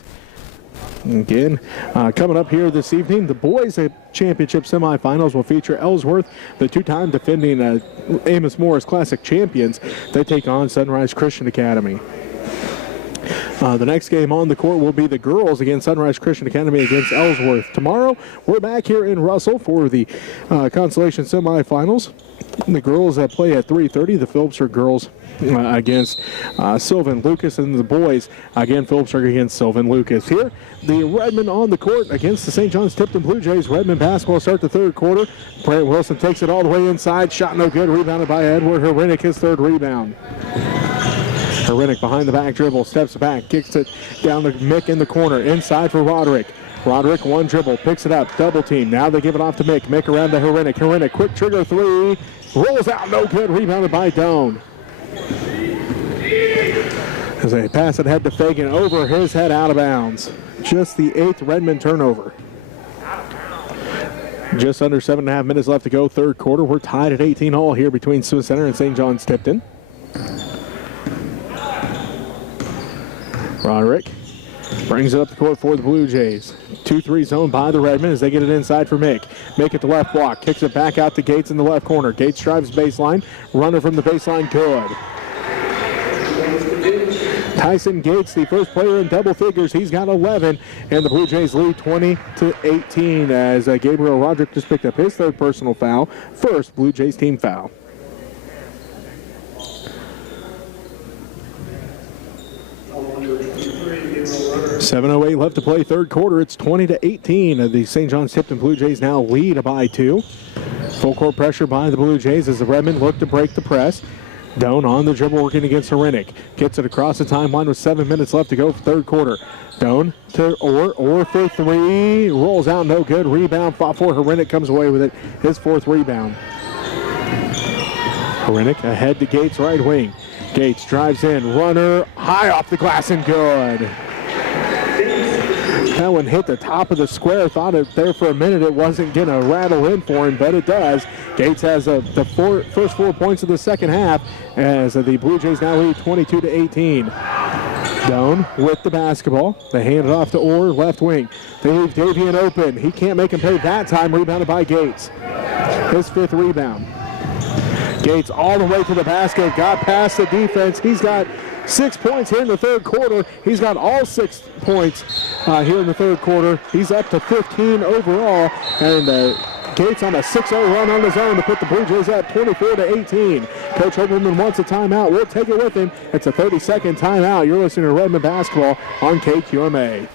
Again, coming up here this evening, the boys championship semifinals will feature Ellsworth, the two-time defending Amos Morris Classic champions. They take on Sunrise Christian Academy. The next game on the court will be the girls against Sunrise Christian Academy against Ellsworth. Tomorrow, we're back here in Russell for the consolation semifinals. The girls play at 3:30. The Phillipsburg girls against Sylvan Lucas, and the boys, again, Phillipsburg against Sylvan Lucas. Here, the Redmen on the court against the St. John's Tipton Blue Jays. Redmen basketball start the third quarter. Brant Wilson takes it all the way inside. Shot no good. Rebounded by Edward Herinick, his third rebound. Herinick behind the back dribble, steps back, kicks it down to Mick in the corner. Inside for Roderick. Roderick, one dribble, picks it up, double team. Now they give it off to Mick. Mick around to Herinick. Herinick, quick trigger three. Rolls out, no good. Rebounded by Doan. As they pass it head to Fagan, over his head, out of bounds. Just the 8th Redmond turnover. Just under 7.5 minutes left to go, third quarter. We're tied at 18 all here between Smith Center and St. John's Tipton. Roderick brings it up the court for the Blue Jays. 2-3 zone by the Redmen as they get it inside for Mick. Mick at the left block, kicks it back out to Gates in the left corner. Gates drives baseline, runner from the baseline, good. Tyson Gates, the first player in double figures. He's got 11, and the Blue Jays lead 20-18 as Gabriel Roderick just picked up his third personal foul. First Blue Jays team foul. .708 left to play third quarter. It's 20-18. The St. John's Tipton Blue Jays now lead by 2. Full court pressure by the Blue Jays as the Redmen look to break the press. Doan on the dribble working against Herinick. Gets it across the timeline with 7 minutes left to go for third quarter. Doan to Orr for three. Rolls out, no good. Rebound fought for Herinick, comes away with it. His fourth rebound. Herinick ahead to Gates, right wing. Gates drives in, runner high off the glass and good. That one hit the top of the square. Thought it there for a minute it wasn't going to rattle in for him, but it does. Gates has the first 4 points of the second half as the Blue Jays now lead 22-18. Doan with the basketball. They hand it off to Orr, left wing. They leave Davian open. He can't make him pay that time. Rebounded by Gates. His fifth rebound. Gates all the way to the basket. Got past the defense. He's got 6 points here in the third quarter. He's got all 6 points here in the third quarter. He's up to 15 overall. And Gates on a 6-0 run on his own to put the Blue Jays up 24-18. Coach Oberman wants a timeout. We'll take it with him. It's a 30-second timeout. You're listening to Redmond Basketball on KQMA.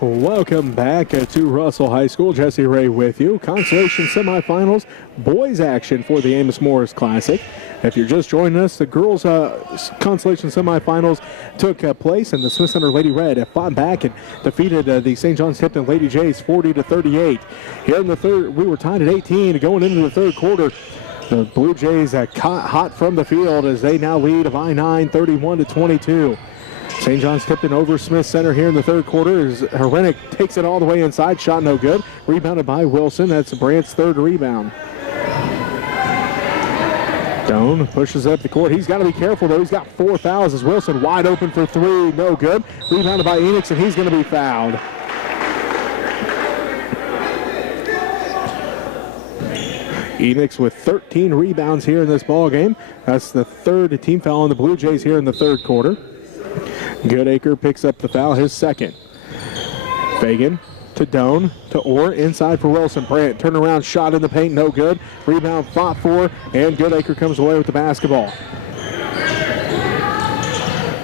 Welcome back to Russell High School. Jesse Ray with you. Consolation semifinals, boys action for the Amos Morris Classic. If you're just joining us, the girls' consolation semifinals took place, and the Smith Center Lady Red fought back and defeated the St. John's Tipton Lady Jays 40-38. Here in the third, we were tied at 18 going into the third quarter. The Blue Jays caught hot from the field as they now lead of I-9 31-22. St. John's Tipton over Smith Center here in the third quarter as Herenick takes it all the way inside. Shot no good. Rebounded by Wilson. That's Brandt's third rebound. Doan pushes up the court. He's got to be careful, though. He's got 4 fouls as Wilson wide open for 3. No good. Rebounded by Enix, and he's going to be fouled. Enix with 13 rebounds here in this ball game. That's the third team foul on the Blue Jays here in the third quarter. Goodacre picks up the foul, his second. Fagan to Doan to Orr, inside for Wilson. Brandt, turnaround shot in the paint, no good. Rebound fought for, and Goodacre comes away with the basketball.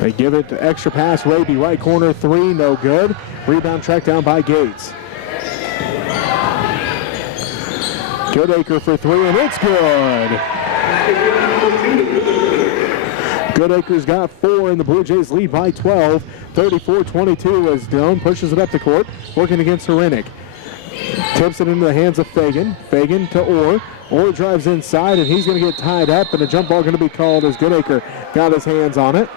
They give it to extra pass, Raby, right corner, 3, no good. Rebound tracked down by Gates. Goodacre for 3, and it's good. Goodacre's got 4, and the Blue Jays lead by 12, 34-22 as Doan pushes it up the court, working against Herenick. Tips it into the hands of Fagan. Fagan to Orr. Orr drives inside, and he's going to get tied up, and a jump ball going to be called as Goodacre got his hands on it.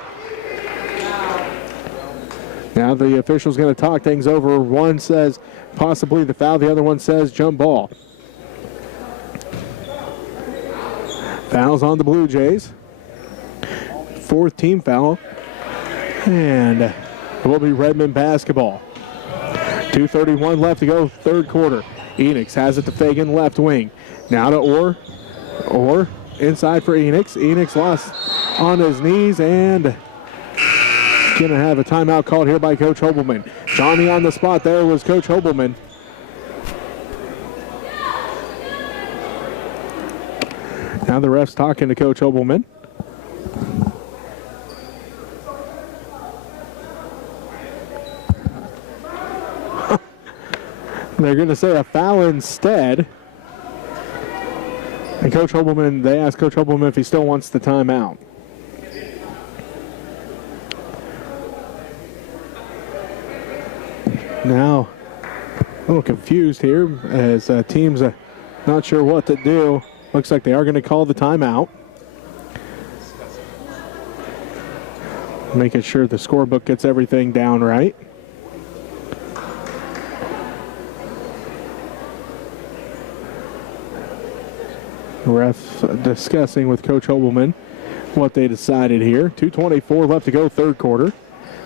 Now the official's going to talk things over. One says possibly the foul, the other one says jump ball. Fouls on the Blue Jays. 4th team foul, and it will be Redmen basketball. 2:31 left to go, third quarter. Enix has it to Fagan, left wing. Now to Orr. Orr inside for Enix. Enix lost on his knees and going to have a timeout called here by Coach Hobelman. Johnny on the spot there was Coach Hobelman. Now the ref's talking to Coach Hobelman. They're going to say a foul instead. And Coach Hobelman, they asked Coach Hobelman if he still wants the timeout. Now, a little confused here as teams not sure what to do. Looks like they are going to call the timeout. Making sure the scorebook gets everything down right. Ref discussing with Coach Hobelman what they decided here. 2:24 left to go, third quarter.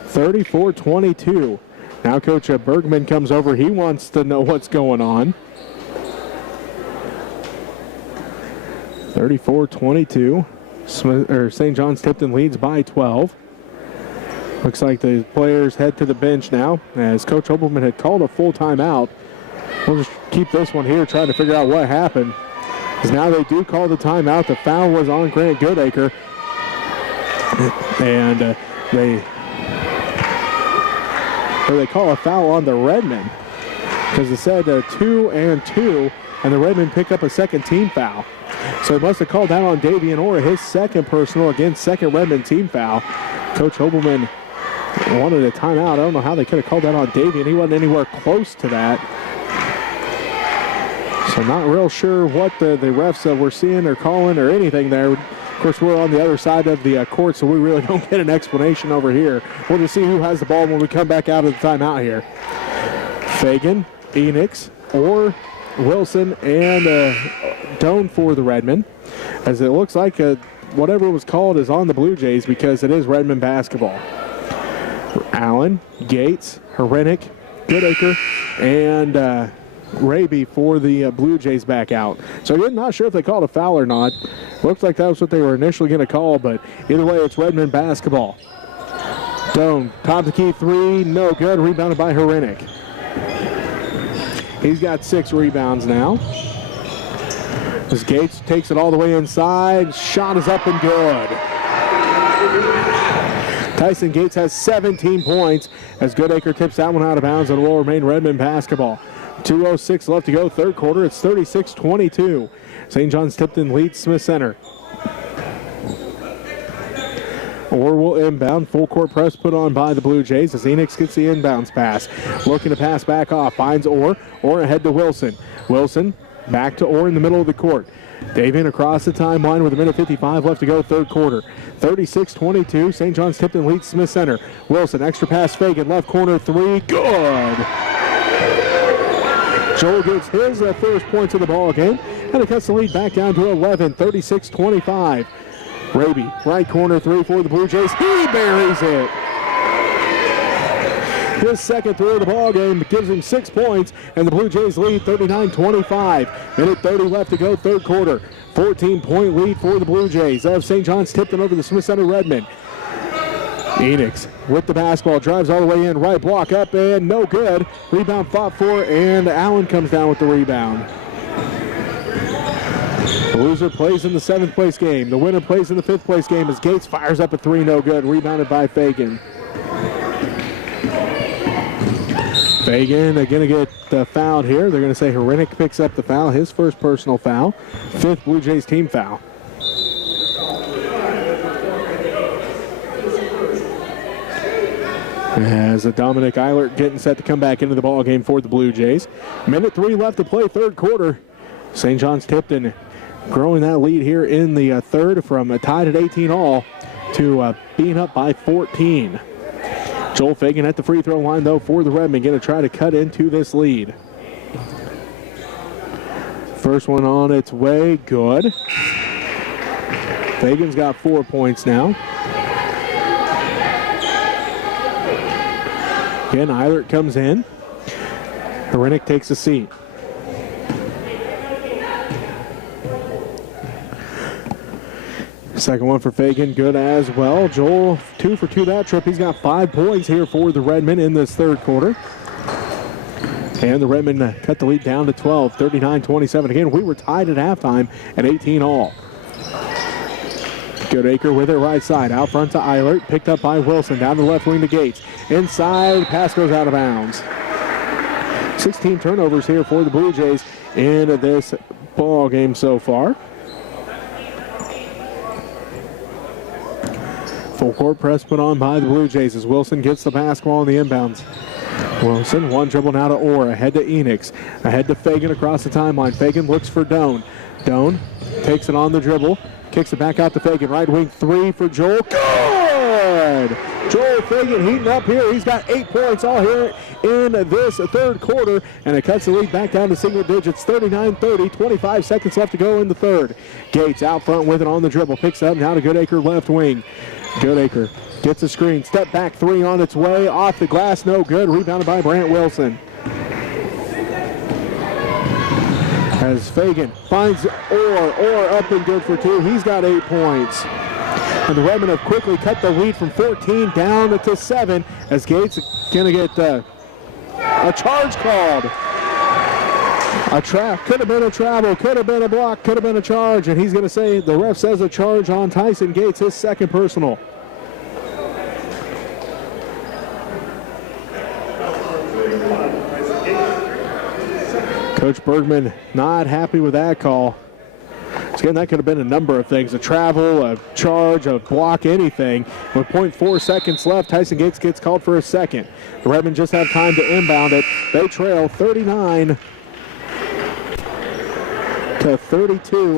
34-22. Now Coach Bergman comes over. He wants to know what's going on. 34-22. St. John's Tipton leads by 12. Looks like the players head to the bench now as Coach Hobelman had called a full timeout. We'll just keep this one here trying to figure out what happened. Because now they do call the timeout. The foul was on Grant Goodacre. And they call a foul on the Redmen. Because it said 2 and 2, and the Redmen pick up a second team foul. So they must have called that on Davian Orr, his second personal, again, second Redmen team foul. Coach Hobelman wanted a timeout. I don't know how they could have called that on Davian. He wasn't anywhere close to that. So not real sure what the refs were seeing or calling or anything there. Of course, we're on the other side of the court, so we really don't get an explanation over here. We'll just see who has the ball when we come back out of the timeout here. Fagan, Enix, Orr, Wilson, and Doan for the Redmen. As it looks like whatever was called is on the Blue Jays because it is Redmen basketball. Allen, Gates, Herenick, Goodacre, and Raby for the Blue Jays back out. So again, not sure if they called a foul or not. Looks like that was what they were initially going to call, but either way, it's Redmen basketball. Doan, top of the key 3, no good. Rebounded by Herenick. He's got 6 rebounds now. As Gates takes it all the way inside. Shot is up and good. Tyson Gates has 17 points as Goodacre tips that one out of bounds and will remain Redmen basketball. 2:06 left to go, third quarter. It's 36-22. St. John's Tipton leads Smith Center. Orr will inbound. Full court press put on by the Blue Jays as Enix gets the inbounds pass. Looking to pass back off. Finds Orr. Orr ahead to Wilson. Wilson back to Orr in the middle of the court. Davian across the timeline with 1:55 left to go, third quarter. 36-22. St. John's Tipton leads Smith Center. Wilson, extra pass, Fagan, left corner three. Good. Joel gets his first points of the ball game, and it cuts the lead back down to 11. 36-25. Raby, right corner three for the Blue Jays. He buries it. His second throw of the ball game gives him 6 points, and the Blue Jays lead 39-25. Minute 30 left to go, third quarter. 14-point lead for the Blue Jays of St. John's Tipton over the Smith Center Redmen. Enix with the basketball, drives all the way in, right block up and no good. Rebound fought for, and Allen comes down with the rebound. The loser plays in the 7th place game. The winner plays in the 5th place game as Gates fires up a three, no good. Rebounded by Fagan. Fagan going to get fouled here. They're going to say Hrenek picks up the foul, his first personal foul. 5th Blue Jays team foul. As Dominic Eilert getting set to come back into the ball game for the Blue Jays. Minute 3 left to play, third quarter. St. John's Tipton growing that lead here in the third from tied at 18 all to being up by 14. Joel Fagan at the free throw line, though, for the Redmen, going to try to cut into this lead. First one on its way, good. Fagan's got 4 points now. Again, Eilert comes in. Hrenek takes a seat. Second one for Fagan, good as well. Joel, 2 for 2 that trip. He's got 5 points here for the Redmen in this third quarter. And the Redmen cut the lead down to 12, 39-27. Again, we were tied at halftime at 18 all. Goodacre with it right side. Out front to Eilert. Picked up by Wilson. Down the left wing to Gates. Inside. Pass goes out of bounds. 16 turnovers here for the Blue Jays in this ball game so far. Full court press put on by the Blue Jays as Wilson gets the basketball on the inbounds. Wilson, one dribble now to Orr. Ahead to Enix. Ahead to Fagan across the timeline. Fagan looks for Doan. Doan takes it on the dribble. Kicks it back out to Fagan. Right wing three for Joel. Good! Joel Fagan heating up here. He's got 8 points all here in this third quarter. And it cuts the lead back down to single digits. 39-30. 25 seconds left to go in the third. Gates out front with it on the dribble. Picks it up now to Goodacre left wing. Goodacre gets a screen. Step back three on its way. Off the glass. No good. Rebounded by Brant Wilson. As Fagan finds Orr up and good for 2. He's got 8 points. And the Redmen have quickly cut the lead from 14 down to 7 as Gates going to get a charge called. Could have been a travel, could have been a block, could have been a charge, and he's going to say the ref says a charge on Tyson Gates, his second personal. Coach Bergman not happy with that call. Again, that could have been a number of things, a travel, a charge, a block, anything. With 0.4 seconds left, Tyson Gates gets called for a second. The Redmen just have time to inbound it. They trail 39-32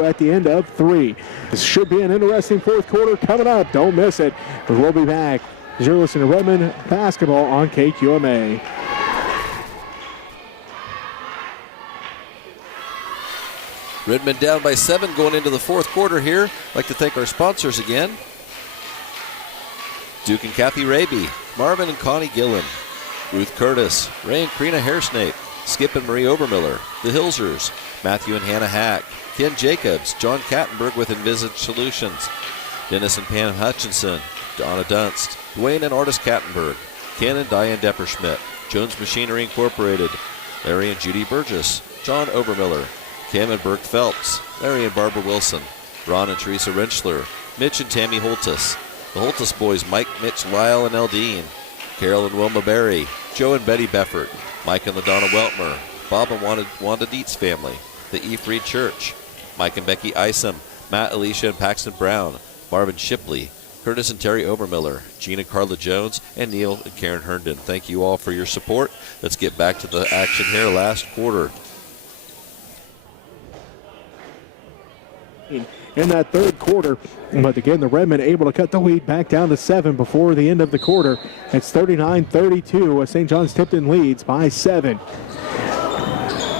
at the end of 3. This should be an interesting fourth quarter coming up. Don't miss it. But we'll be back as you're listening to Redmen basketball on KQMA. Redmen down by 7 going into the fourth quarter here. I'd like to thank our sponsors again. Duke and Kathy Raby, Marvin and Connie Gillen, Ruth Curtis, Ray and Karina Hairsnape, Skip and Marie Obermiller, the Hilsers, Matthew and Hannah Hack, Ken Jacobs, John Kattenberg with Envisage Solutions, Dennis and Pam Hutchinson, Donna Dunst, Dwayne and Artis Kattenberg, Ken and Diane Depperschmidt, Jones Machinery Incorporated, Larry and Judy Burgess, John Obermiller, Kim and Burke Phelps, Larry and Barbara Wilson, Ron and Teresa Rentschler, Mitch and Tammy Holtis, The Holtis boys, Mike, Mitch, Lyle, and Eldine. Carol and Wilma Berry. Joe and Betty Beffert. Mike and LaDonna Weltmer. Bob and Wanda Dietz family. The Ephried Church. Mike and Becky Isom. Matt, Alicia, and Paxton Brown. Marvin Shipley. Curtis and Terry Obermiller. Gina Carla Jones. And Neil and Karen Herndon. Thank you all for your support. Let's get back to the action here. Last quarter. In that third quarter, but again, the Redmen able to cut the lead back down to 7 before the end of the quarter. It's 39-32 as St. John's Tipton leads by 7.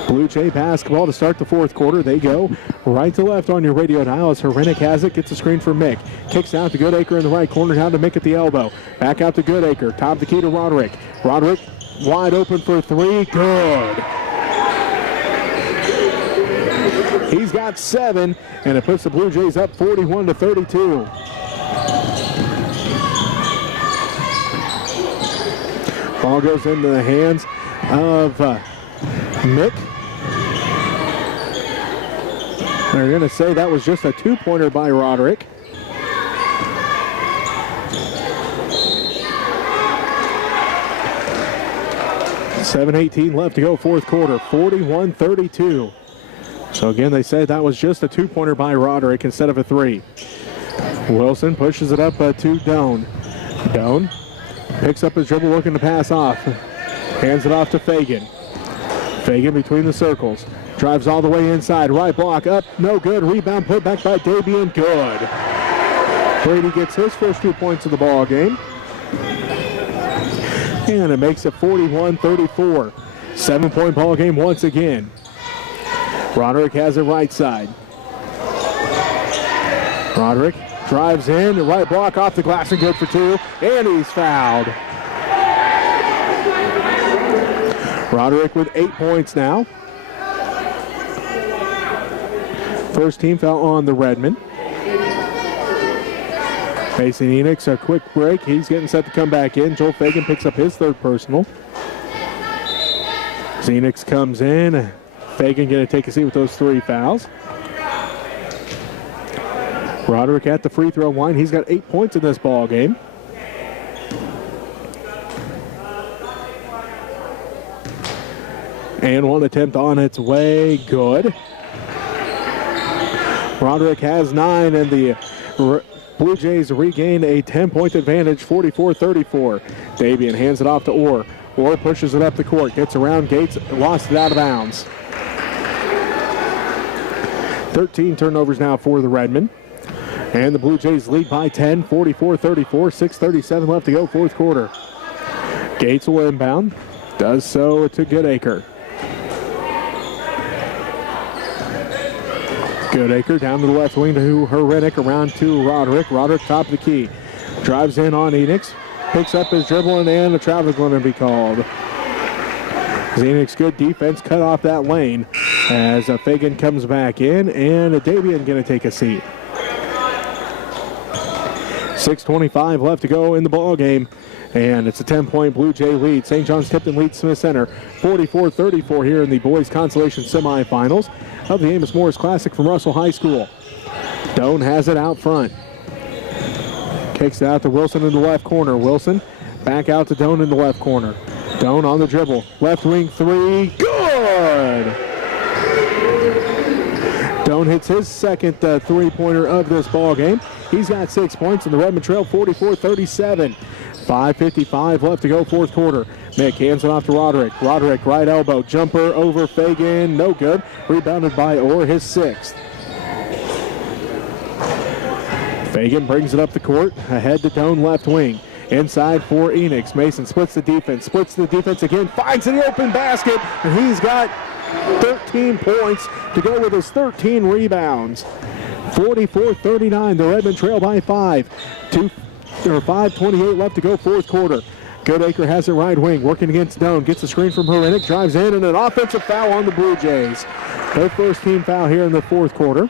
Blue Jay basketball to start the fourth quarter. They go right to left on your radio dial as Hrenek has it, gets a screen for Mick. Kicks out to Goodacre in the right corner, down to Mick at the elbow. Back out to Goodacre, top the key to Roderick. Roderick wide open for three, good. He's got 7, and it puts the Blue Jays up 41-32. Ball goes into the hands of Mick. They're going to say that was just a two-pointer by Roderick. $7:18 left to go, fourth quarter, 41-32. So again, they said that was just a two-pointer by Roderick instead of a three. Wilson pushes it up to Doan. Doan picks up his dribble, looking to pass off. Hands it off to Fagan. Fagan between the circles. Drives all the way inside. Right block up. No good. Rebound put back by Dabian. Good. Brady gets his first 2 points of the ball game. And it makes it 41-34. 7-point ball game once again. Roderick has it right side. Roderick drives in. The right block off the glass and good for 2. And he's fouled. Roderick with 8 points now. First team foul on the Redmen. Facing Enix, a quick break. He's getting set to come back in. Joel Fagan picks up his third personal. Enix comes in. Fagan going to take a seat with those 3 fouls. Roderick at the free throw line. He's got 8 points in this ball game. And one attempt on its way. Good. Roderick has 9, and the Blue Jays regain a 10-point advantage, 44-34. Dabian hands it off to Orr. Orr pushes it up the court, gets around Gates, lost it out of bounds. 13 turnovers now for the Redmen. And the Blue Jays lead by 10, 44-34, 6:37 left to go, fourth quarter. Gates will inbound, does so to Goodacre. Goodacre down to the left wing to Hrenek, around to Roderick. Roderick top of the key. Drives in on Enix. Picks up his dribble, and a travel is going to be called. Enix, good defense, cut off that lane as Fagan comes back in, and Davian going to take a seat. 6:25 left to go in the ball game, and it's a 10-point Blue Jay lead. St. John's Tipton leads Smith Center 44-34 here in the boys consolation semifinals of the Amos Morris Classic from Russell High School. Doan has it out front. Kicks it out to Wilson in the left corner. Wilson back out to Doan in the left corner. Doan on the dribble. Left wing 3. Good! Doan hits his second three-pointer of this ball game. He's got 6 points, and the Redmen trail 44-37. 5:55 left to go, fourth quarter. Mick hands it off to Roderick. Roderick, right elbow, jumper over Fagan, no good. Rebounded by Orr, his 6th. Fagan brings it up the court, ahead to Doan left wing. Inside for Enix. Mason splits the defense again, finds the open basket, and he's got 13 points to go with his 13 rebounds. 44-39, the Redmen trail by 5. 5:28 left to go, fourth quarter. Goodacre has it right wing, working against Doan, gets a screen from Hrenek, drives in, and an offensive foul on the Blue Jays. Their first team foul here in the fourth quarter.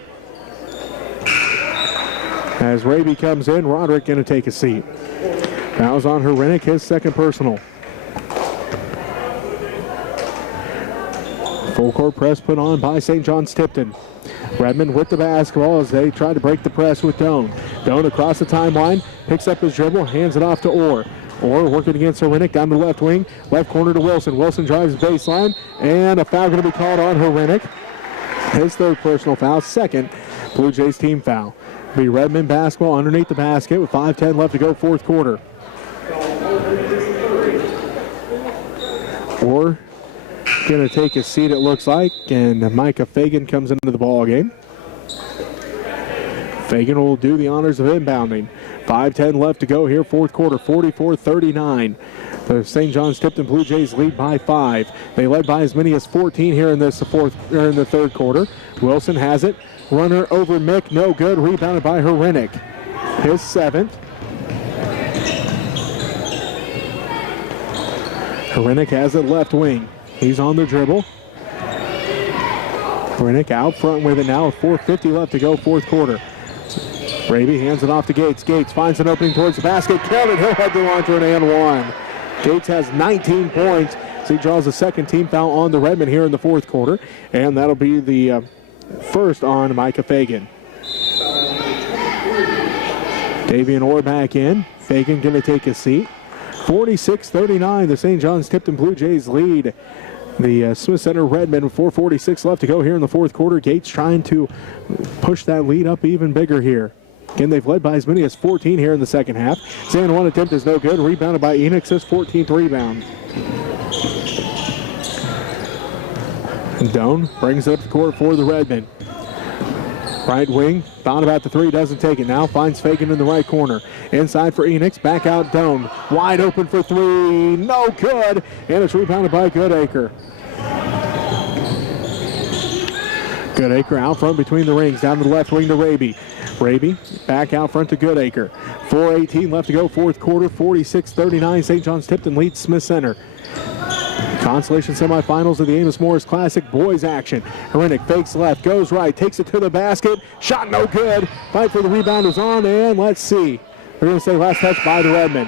As Raby comes in, Roderick going to take a seat. Fouls on Hrenek, his second personal. Full court press put on by St. John's Tipton. Redmen with the basketball as they try to break the press with Doan. Doan across the timeline, picks up his dribble, hands it off to Orr. Orr working against Herinick down the left wing, left corner to Wilson. Wilson drives baseline, and a foul going to be called on Herinick. His third personal foul, second Blue Jays team foul. Be Redmen basketball underneath the basket with 5:10 left to go, fourth quarter. Orr going to take a seat, it looks like, and Micah Fagan comes into the ball game. Fagan will do the honors of inbounding. 5:10 left to go here, fourth quarter, 44-39. The St. John's Tipton Blue Jays lead by 5. They led by as many as 14 here in the third quarter. Wilson has it. Runner over Mick, no good. Rebounded by Herinick. His 7th. Herinick has it left wing. He's on the dribble. Herinick out front with it now with 4:50 left to go, fourth quarter. Raby hands it off to Gates. Gates finds an opening towards the basket. Counted. He'll head the line for an and one. Gates has 19 points. So he draws the second team foul on the Redmen here in the fourth quarter. And that'll be the first on Micah Fagan. Davian Orr back in. Fagan going to take a seat. 46-39, the St. John's Tipton Blue Jays lead the Smith Center Redmen with 4:46 left to go here in the fourth quarter. Gates trying to push that lead up even bigger here. Again, they've led by as many as 14 here in the second half. San Juan attempt is no good. Rebounded by Enix, his 14th rebound. And Doan brings it up the court for the Redmen. Right wing, found about the three, doesn't take it now. Finds Fagan in the right corner. Inside for Enix, back out Doan. Wide open for three, no good. And it's rebounded by Goodacre. Goodacre out front between the rings, down to the left wing to Raby. Raby back out front to Goodacre. 4:18 left to go, fourth quarter, 46-39. St. John's Tipton leads Smith Center. Consolation semifinals of the Amos Morris Classic boys action. Herinick fakes left, goes right, takes it to the basket. Shot no good. Fight for the rebound is on, and let's see. We're going to say last touch by the Redmen.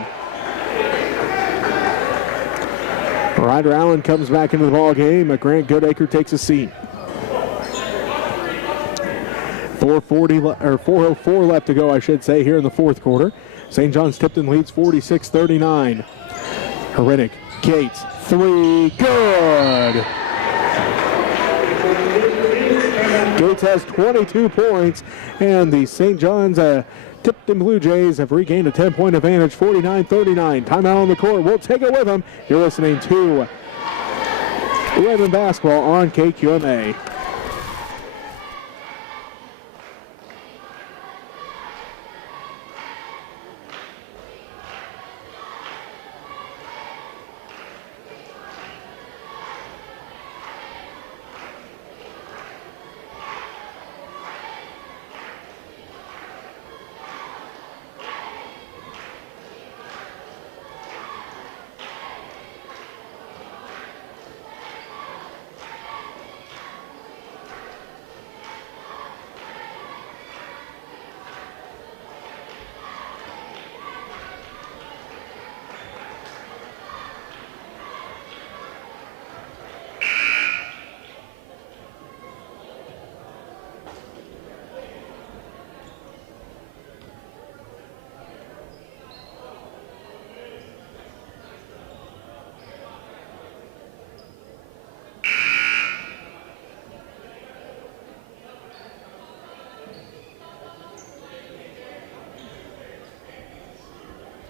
Ryder Allen comes back into the ball game. Grant Goodacre takes a seat. 4:04 left to go, I should say, here in the fourth quarter. St. John's Tipton leads 46-39. Herinick, Gates, three, good. Gates has 22 points, and the St. John's Tipton Blue Jays have regained a 10-point advantage, 49-39. Timeout on the court. We'll take it with them. You're listening to Redmen basketball on KQMA.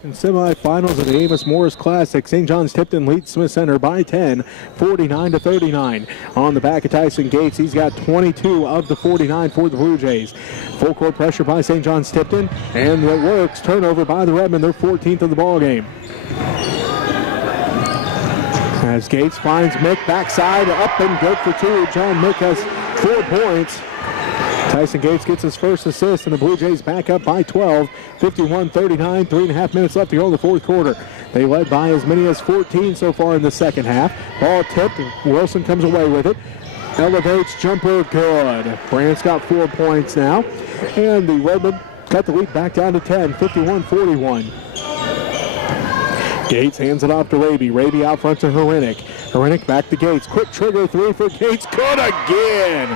In semifinals of the Amos Morris Classic, St. John's Tipton leads Smith Center by 10, 49-39. On the back of Tyson Gates, he's got 22 of the 49 for the Blue Jays. Full court pressure by St. John's Tipton, and it works. Turnover by the Redmen, their 14th of the ball game. As Gates finds Mick backside, up and good for two. John Mick has 4 points. Tyson Gates gets his first assist, and the Blue Jays back up by 12, 51-39, 3.5 minutes left to go in the fourth quarter. They led by as many as 14 so far in the second half. Ball tipped, and Wilson comes away with it. Elevates, jumper, good. Brandt's got 4 points now, and the Redmen cut the lead back down to 10, 51-41. Gates hands it off to Raby. Raby out front to Herinick. Herinick back to Gates. Quick trigger three for Gates. Good again.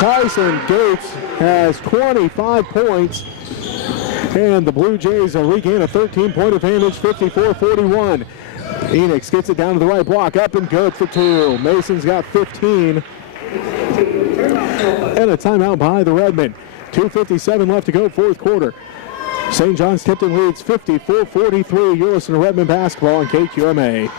Tyson Gates has 25 points. And the Blue Jays regain a 13-point advantage, 54-41. Enix gets it down to the right block. Up and good for two. Mason's got 15. And a timeout by the Redmen. 2:57 left to go, fourth quarter. St. John's Tipton leads 54-43. You're listening to Redmen basketball on KQMA.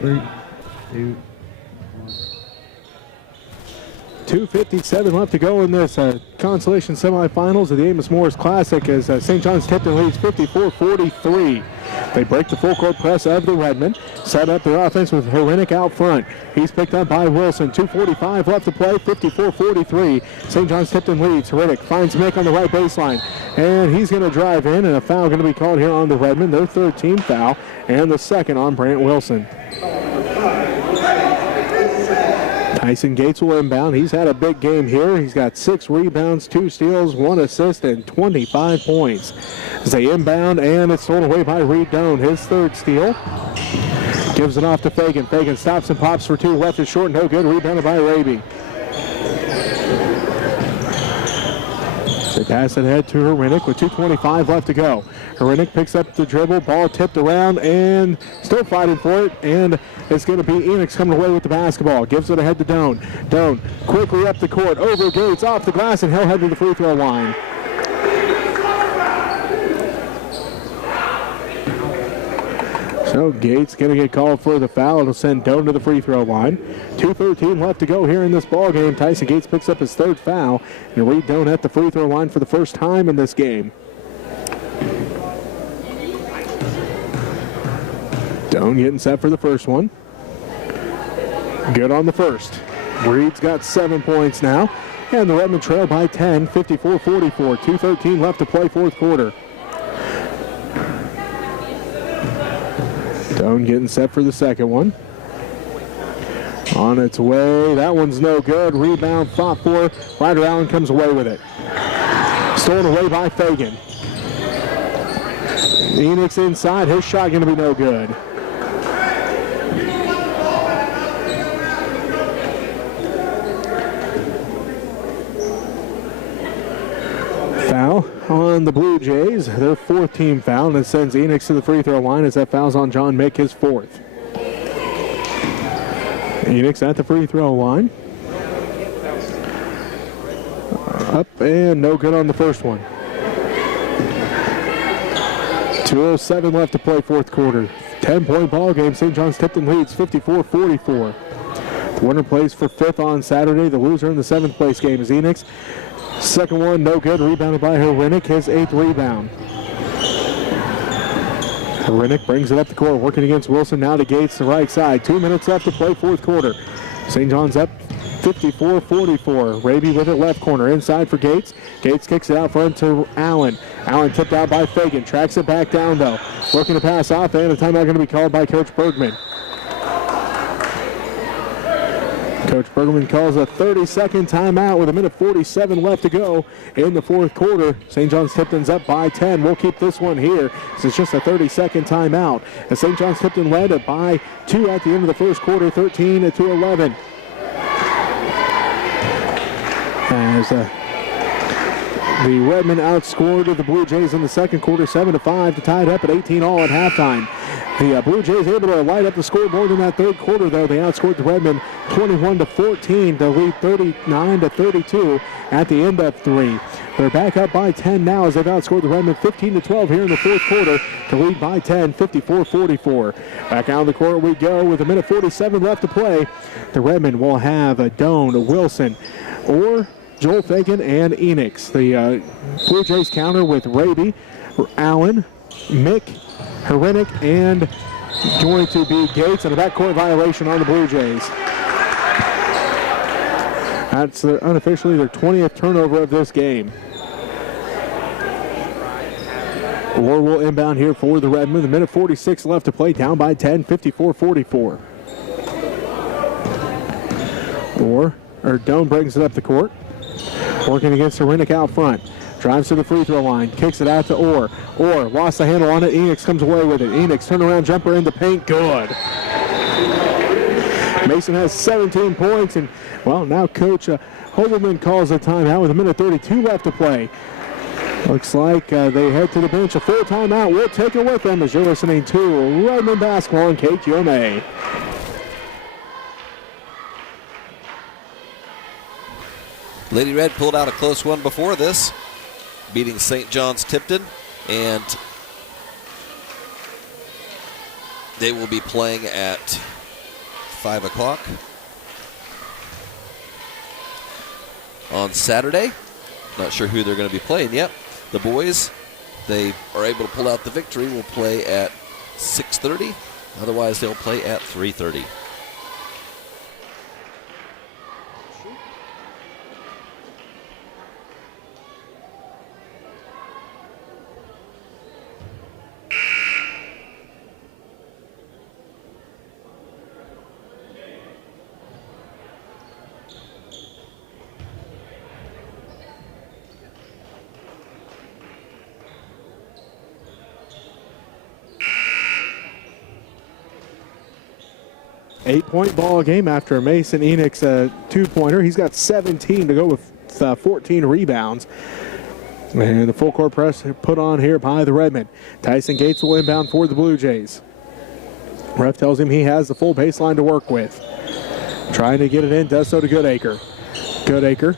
Three, two, 2:57 left to go in this consolation semifinals of the Amos Morris Classic as St. John's Tipton leads 54-43. They break the full court press of the Redmen, set up their offense with Herinick out front. He's picked up by Wilson. 2:45 left to play, 54-43. St. John's Tipton leads. Herinick finds Mick on the right baseline, and he's going to drive in, and a foul going to be called here on the Redmen, their third team foul, and the second on Brant Wilson. Tyson Gates will inbound. He's had a big game here. He's got 6 rebounds, 2 steals, 1 assist, and 25 points. As they inbound, and it's thrown away by Reed Doan. His third steal. Gives it off to Fagan. Fagan stops and pops for 2. Left is short, no good. Rebounded by Raby. They pass it ahead to Herinick with 2:25 left to go. Herinick picks up the dribble, ball tipped around, and still fighting for it, and it's going to be Enix coming away with the basketball. Gives it ahead to Doan. Doan quickly up the court, over Gates, off the glass, and he'll head to the free throw line. So Gates going to get called for the foul. It'll send Doan to the free throw line. 2:13 left to go here in this ball game. Tyson Gates picks up his third foul, and Reed Doan at the free throw line for the first time in this game. Doan getting set for the first one. Good on the first. Reed's got 7 points now, and the Redmen trail by 10, 54-44. 2:13 left to play, fourth quarter. Doan getting set for the second one. On its way. That one's no good. Rebound fought for. Ryder Allen comes away with it. Stolen away by Fagan. Enix inside. His shot going to be no good. Foul on the Blue Jays, their fourth team foul, and it sends Enix to the free throw line as that foul's on John Mick, his fourth. Enix at the free throw line. Up and no good on the first one. 2:07 left to play, fourth quarter. 10-point ball game. St. John's Tipton leads 54-44. The winner plays for fifth on Saturday. The loser in the seventh place game is Enix. Second one, no good. Rebounded by Herinick, his 8th rebound. Herinick brings it up the court, working against Wilson. Now to Gates, the right side. 2 minutes left to play, fourth quarter. St. John's up 54-44. Raby with it, left corner. Inside for Gates. Gates kicks it out front to Allen. Allen tipped out by Fagan. Tracks it back down, though. Looking to pass off, and a timeout going to be called by Coach Bergman. Coach Bergman calls a 30-second timeout with 1:47 left to go in the fourth quarter. St. John's Tipton's up by 10. We'll keep this one here. This is just a 30-second timeout. And St. John's Tipton led it by 2 at the end of the first quarter, 13-11. As The Redmen outscored the Blue Jays in the second quarter 7-5 to tie it up at 18 all at halftime. The Blue Jays able to light up the scoreboard in that third quarter, though. They outscored the Redmen 21-14 to lead 39-32 at the end of 3. They're back up by 10 now as they've outscored the Redmen 15-12 here in the fourth quarter to lead by 10, 54-44. Back out of the court we go with 1:47 left to play. The Redmen will have Doan, Wilson, or Joel Fagan and Enix. The Blue Jays counter with Raby, Allen, Mick, Herenick, and going to be Gates, and a backcourt violation on the Blue Jays. That's unofficially their 20th turnover of this game. Orr will inbound here for the Redmen. 1:46 left to play, down by 10, 54-44. Doan brings it up the court. Working against Herenick out front. Drives to the free throw line. Kicks it out to Orr. Orr lost the handle on it. Enix comes away with it. Enix turnaround jumper in the paint. Good. Mason has 17 points. And, well, now Coach Hoberman calls a timeout with 1:32 left to play. Looks like they head to the bench. A full timeout. We'll take it with them as you're listening to Redmen Basketball on KQMA. Lady Red pulled out a close one before this, beating St. John's Tipton, and they will be playing at 5 o'clock on Saturday. Not sure who they're going to be playing yet. The boys, they are able to pull out the victory, will play at 6:30. Otherwise, they'll play at 3:30. Eight-point ball game after Mason Enix two-pointer. He's got 17 to go with 14 rebounds. And the full court press put on here by the Redmen. Tyson Gates will inbound for the Blue Jays. Ref tells him he has the full baseline to work with. Trying to get it in, does so to Goodacre. Goodacre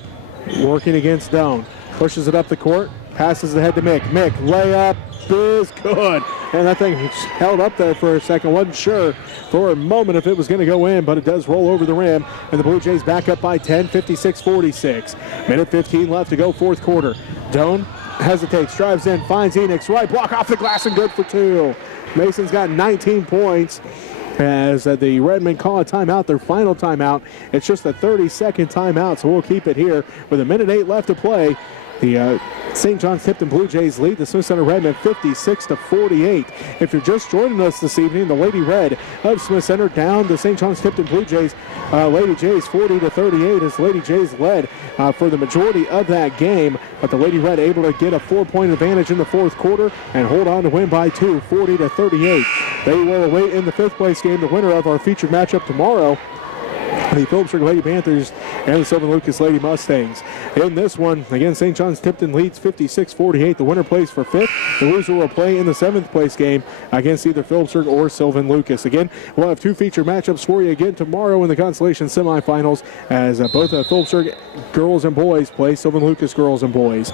working against Doan. Pushes it up the court, passes ahead to Mick. Mick, layup is good. And that thing held up there for a second. Wasn't sure for a moment if it was going to go in, but it does roll over the rim. And the Blue Jays back up by 10, 56-46. 1:15 left to go, fourth quarter. Doan hesitates, drives in, finds Enix. Right block off the glass and good for 2. Mason's got 19 points. As the Redmen call a timeout, their final timeout. It's just a 30-second timeout, so we'll keep it here with 1:08 left to play. The St. John's Tipton Blue Jays lead the Smith Center Redmen 56-48. If you're just joining us this evening, the Lady Red of Smith Center down the St. John's Tipton Blue Jays. Lady Jays 40-38 as Lady Jays led for the majority of that game. But the Lady Red able to get a 4-point advantage in the fourth quarter and hold on to win by 2, 40-38. They will await in the fifth place game the winner of our featured matchup tomorrow, the Phillipsburg Lady Panthers and the Sylvan Lucas Lady Mustangs. In this one, again, St. John's Tipton leads 56-48. The winner plays for fifth. The loser will play in the seventh place game against either Phillipsburg or Sylvan Lucas. Again, we'll have two feature matchups for you again tomorrow in the consolation semifinals as both Phillipsburg girls and boys play Sylvan Lucas girls and boys.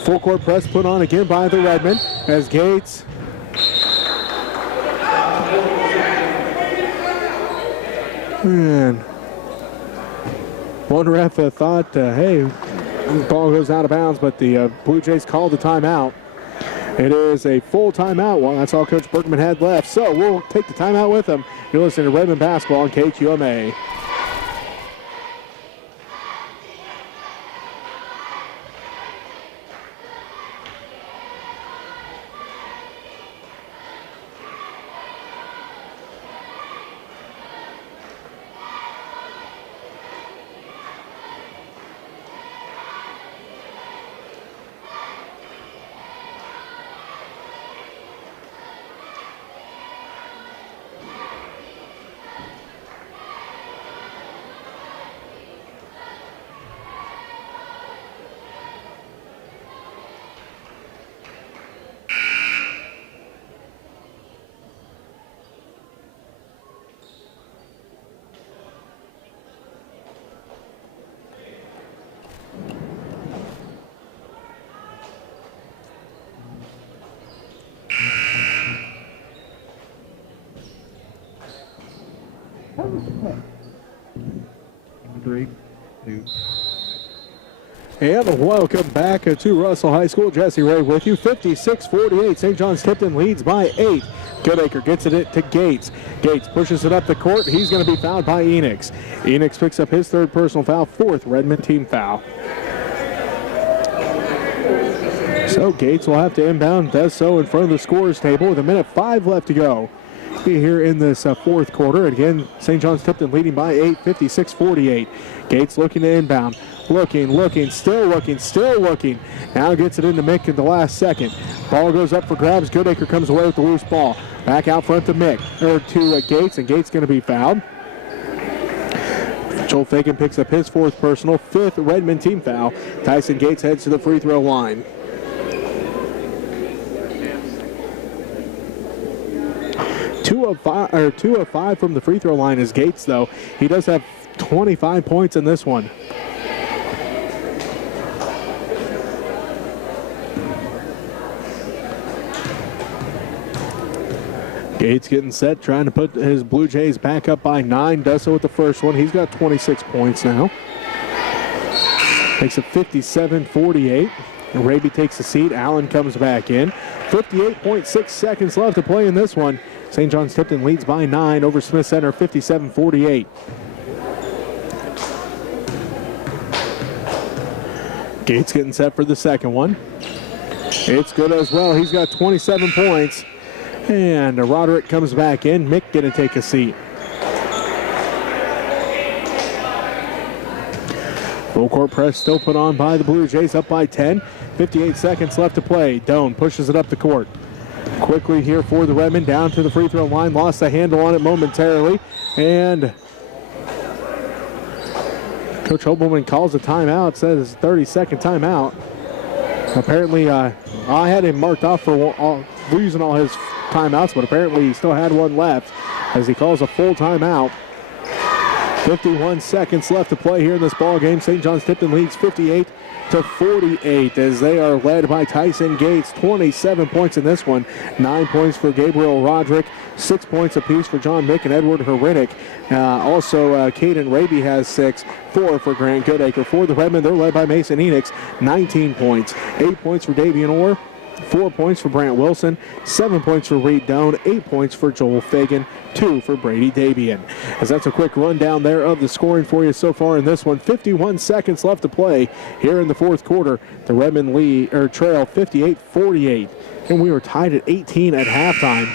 Full court press put on again by the Redmen as Gates and one ref thought, hey, the ball goes out of bounds, but the Blue Jays called the timeout. It is a full timeout. Well, that's all Coach Bergman had left. So we'll take the timeout with him. You're listening to Redmen Basketball on KQMA. And welcome back to Russell High School. Jesse Ray with you. 56-48. St. John's Tipton leads by 8. Goodacre gets it to Gates. Gates pushes it up the court. He's going to be fouled by Enix. Enix picks up his third personal foul, fourth Redmen team foul. So Gates will have to inbound, does so in front of the scorer's table with 1:05 left to go here in this fourth quarter. Again, St. John's Tipton leading by 8, 56-48. Gates looking to inbound. Looking, still looking. Now gets it into Mick in the last second. Ball goes up for grabs. Goodacre comes away with the loose ball. Back out front to Mick, or to Gates, and Gates going to be fouled. Joel Fagan picks up his fourth personal, fifth Redmen team foul. Tyson Gates heads to the free throw line. 2 of 5 from the free throw line is Gates, though. He does have 25 points in this one. Gates getting set, trying to put his Blue Jays back up by 9. Does so with the first one. He's got 26 points now. Makes it 57-48. Raby takes a seat. Allen comes back in. 58.6 seconds left to play in this one. St. John's Tipton leads by 9 over Smith Center, 57-48. Gates getting set for the second one. It's good as well. He's got 27 points. And Roderick comes back in. Mick going to take a seat. Full court press still put on by the Blue Jays, up by 10. 58 seconds left to play. Doan pushes it up the court. Quickly here for the Redmen, down to the free throw line. Lost the handle on it momentarily. And Coach Hobelman calls a timeout. Says 30-second timeout. Apparently, I had him marked off for losing all his timeouts, but apparently he still had one left as he calls a full timeout. 51 seconds left to play here in this ball game. St. John's Tipton leads 58-48 as they are led by Tyson Gates. 27 points in this one. 9 points for Gabriel Roderick. 6 points apiece for John Mick and Edward Herinick. Also, Caden Raby has 6. 4 for Grant Goodacre. For the Redmen, they're led by Mason Enix. 19 points. 8 points for Davian Orr. 4 points for Brant Wilson, 7 points for Reed Doan, 8 points for Joel Fagan, 2 for Brady Davian. As that's a quick rundown there of the scoring for you so far in this one. 51 seconds left to play here in the fourth quarter. The Redmen trail 58-48, and we were tied at 18 at halftime.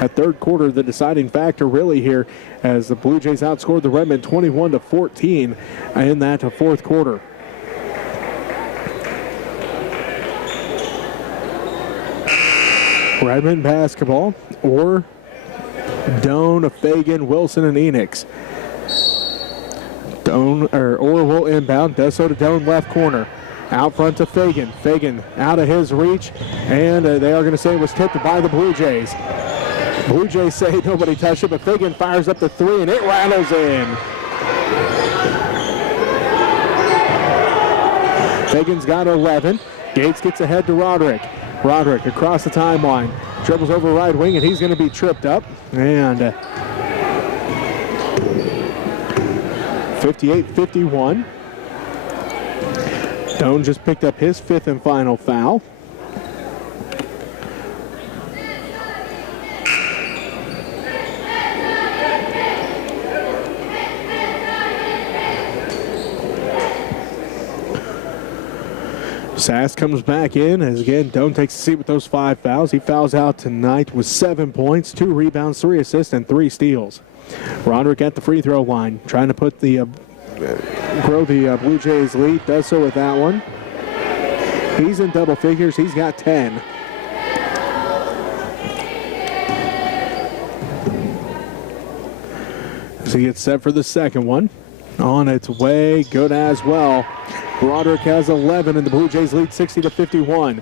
That third quarter, the deciding factor really here, as the Blue Jays outscored the Redmen 21-14 in that fourth quarter. Redmen basketball, or Doan, Fagan, Wilson, and Enix. Or will inbound, does so to Doan left corner. Out front to Fagan. Fagan out of his reach, and they are going to say it was tipped by the Blue Jays. Blue Jays say nobody touched it, but Fagan fires up the 3, and it rattles in. Fagan's got 11. Gates gets ahead to Roderick. Roderick across the timeline, dribbles over right wing, and he's going to be tripped up. And 58-51. Doan just picked up his 5th and final foul. Sass comes back in as again Doan takes a seat with those 5 fouls. He fouls out tonight with 7 points, 2 rebounds, 3 assists, and 3 steals. Roderick at the free throw line, trying to put the grow the Blue Jays lead. Does so with that one. He's in double figures. He's got 10. As he gets set for the second one. On its way, good as well. Roderick has 11, and the Blue Jays lead 60-51.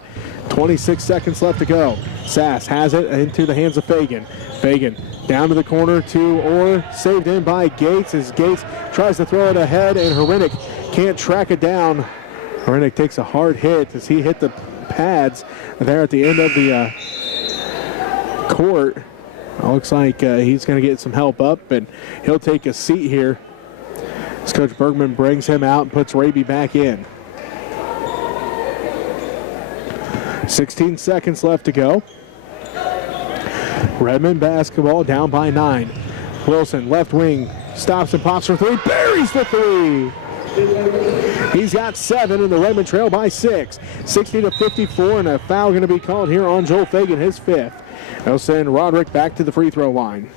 26 seconds left to go. Sass has it into the hands of Fagan. Fagan down to the corner to Orr, saved in by Gates as Gates tries to throw it ahead, and Herinick can't track it down. Herinick takes a hard hit as he hit the pads there at the end of the court. Looks like he's going to get some help up, and he'll take a seat here as Coach Bergman brings him out and puts Raby back in. 16 seconds left to go. Redmen basketball down by 9. Wilson, left wing, stops and pops for 3, buries the 3. He's got 7, and the Redmen trail by 6. 60-54, and a foul going to be called here on Joel Fagan, his 5th. They'll send Roderick back to the free throw line.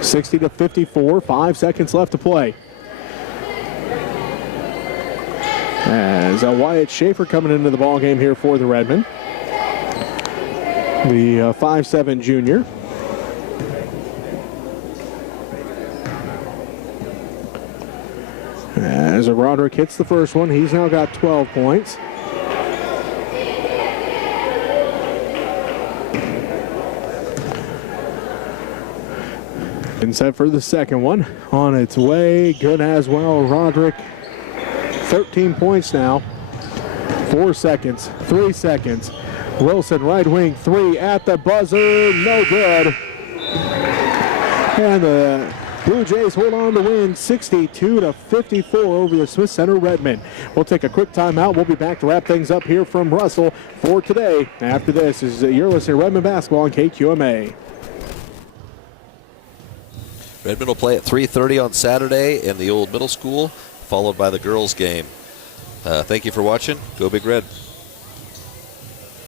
(60-54), 5 seconds left to play. As Wyatt Schaefer coming into the ball game here for the Redmen, the 5'7" junior. As Roderick hits the first one, he's now got 12 points. And set for the second one. On its way, good as well. Roderick, 13 points now. 4 seconds, 3 seconds. Wilson, right wing, 3 at the buzzer, no good. And the Blue Jays hold on to win 62-54 over the Smith Center Redmen. We'll take a quick timeout. We'll be back to wrap things up here from Russell for today. After this, you're listening to Redmen Basketball on KQMA. Redmen will play at 3:30 on Saturday in the old middle school, followed by the girls' game. Thank you for watching. Go Big Red.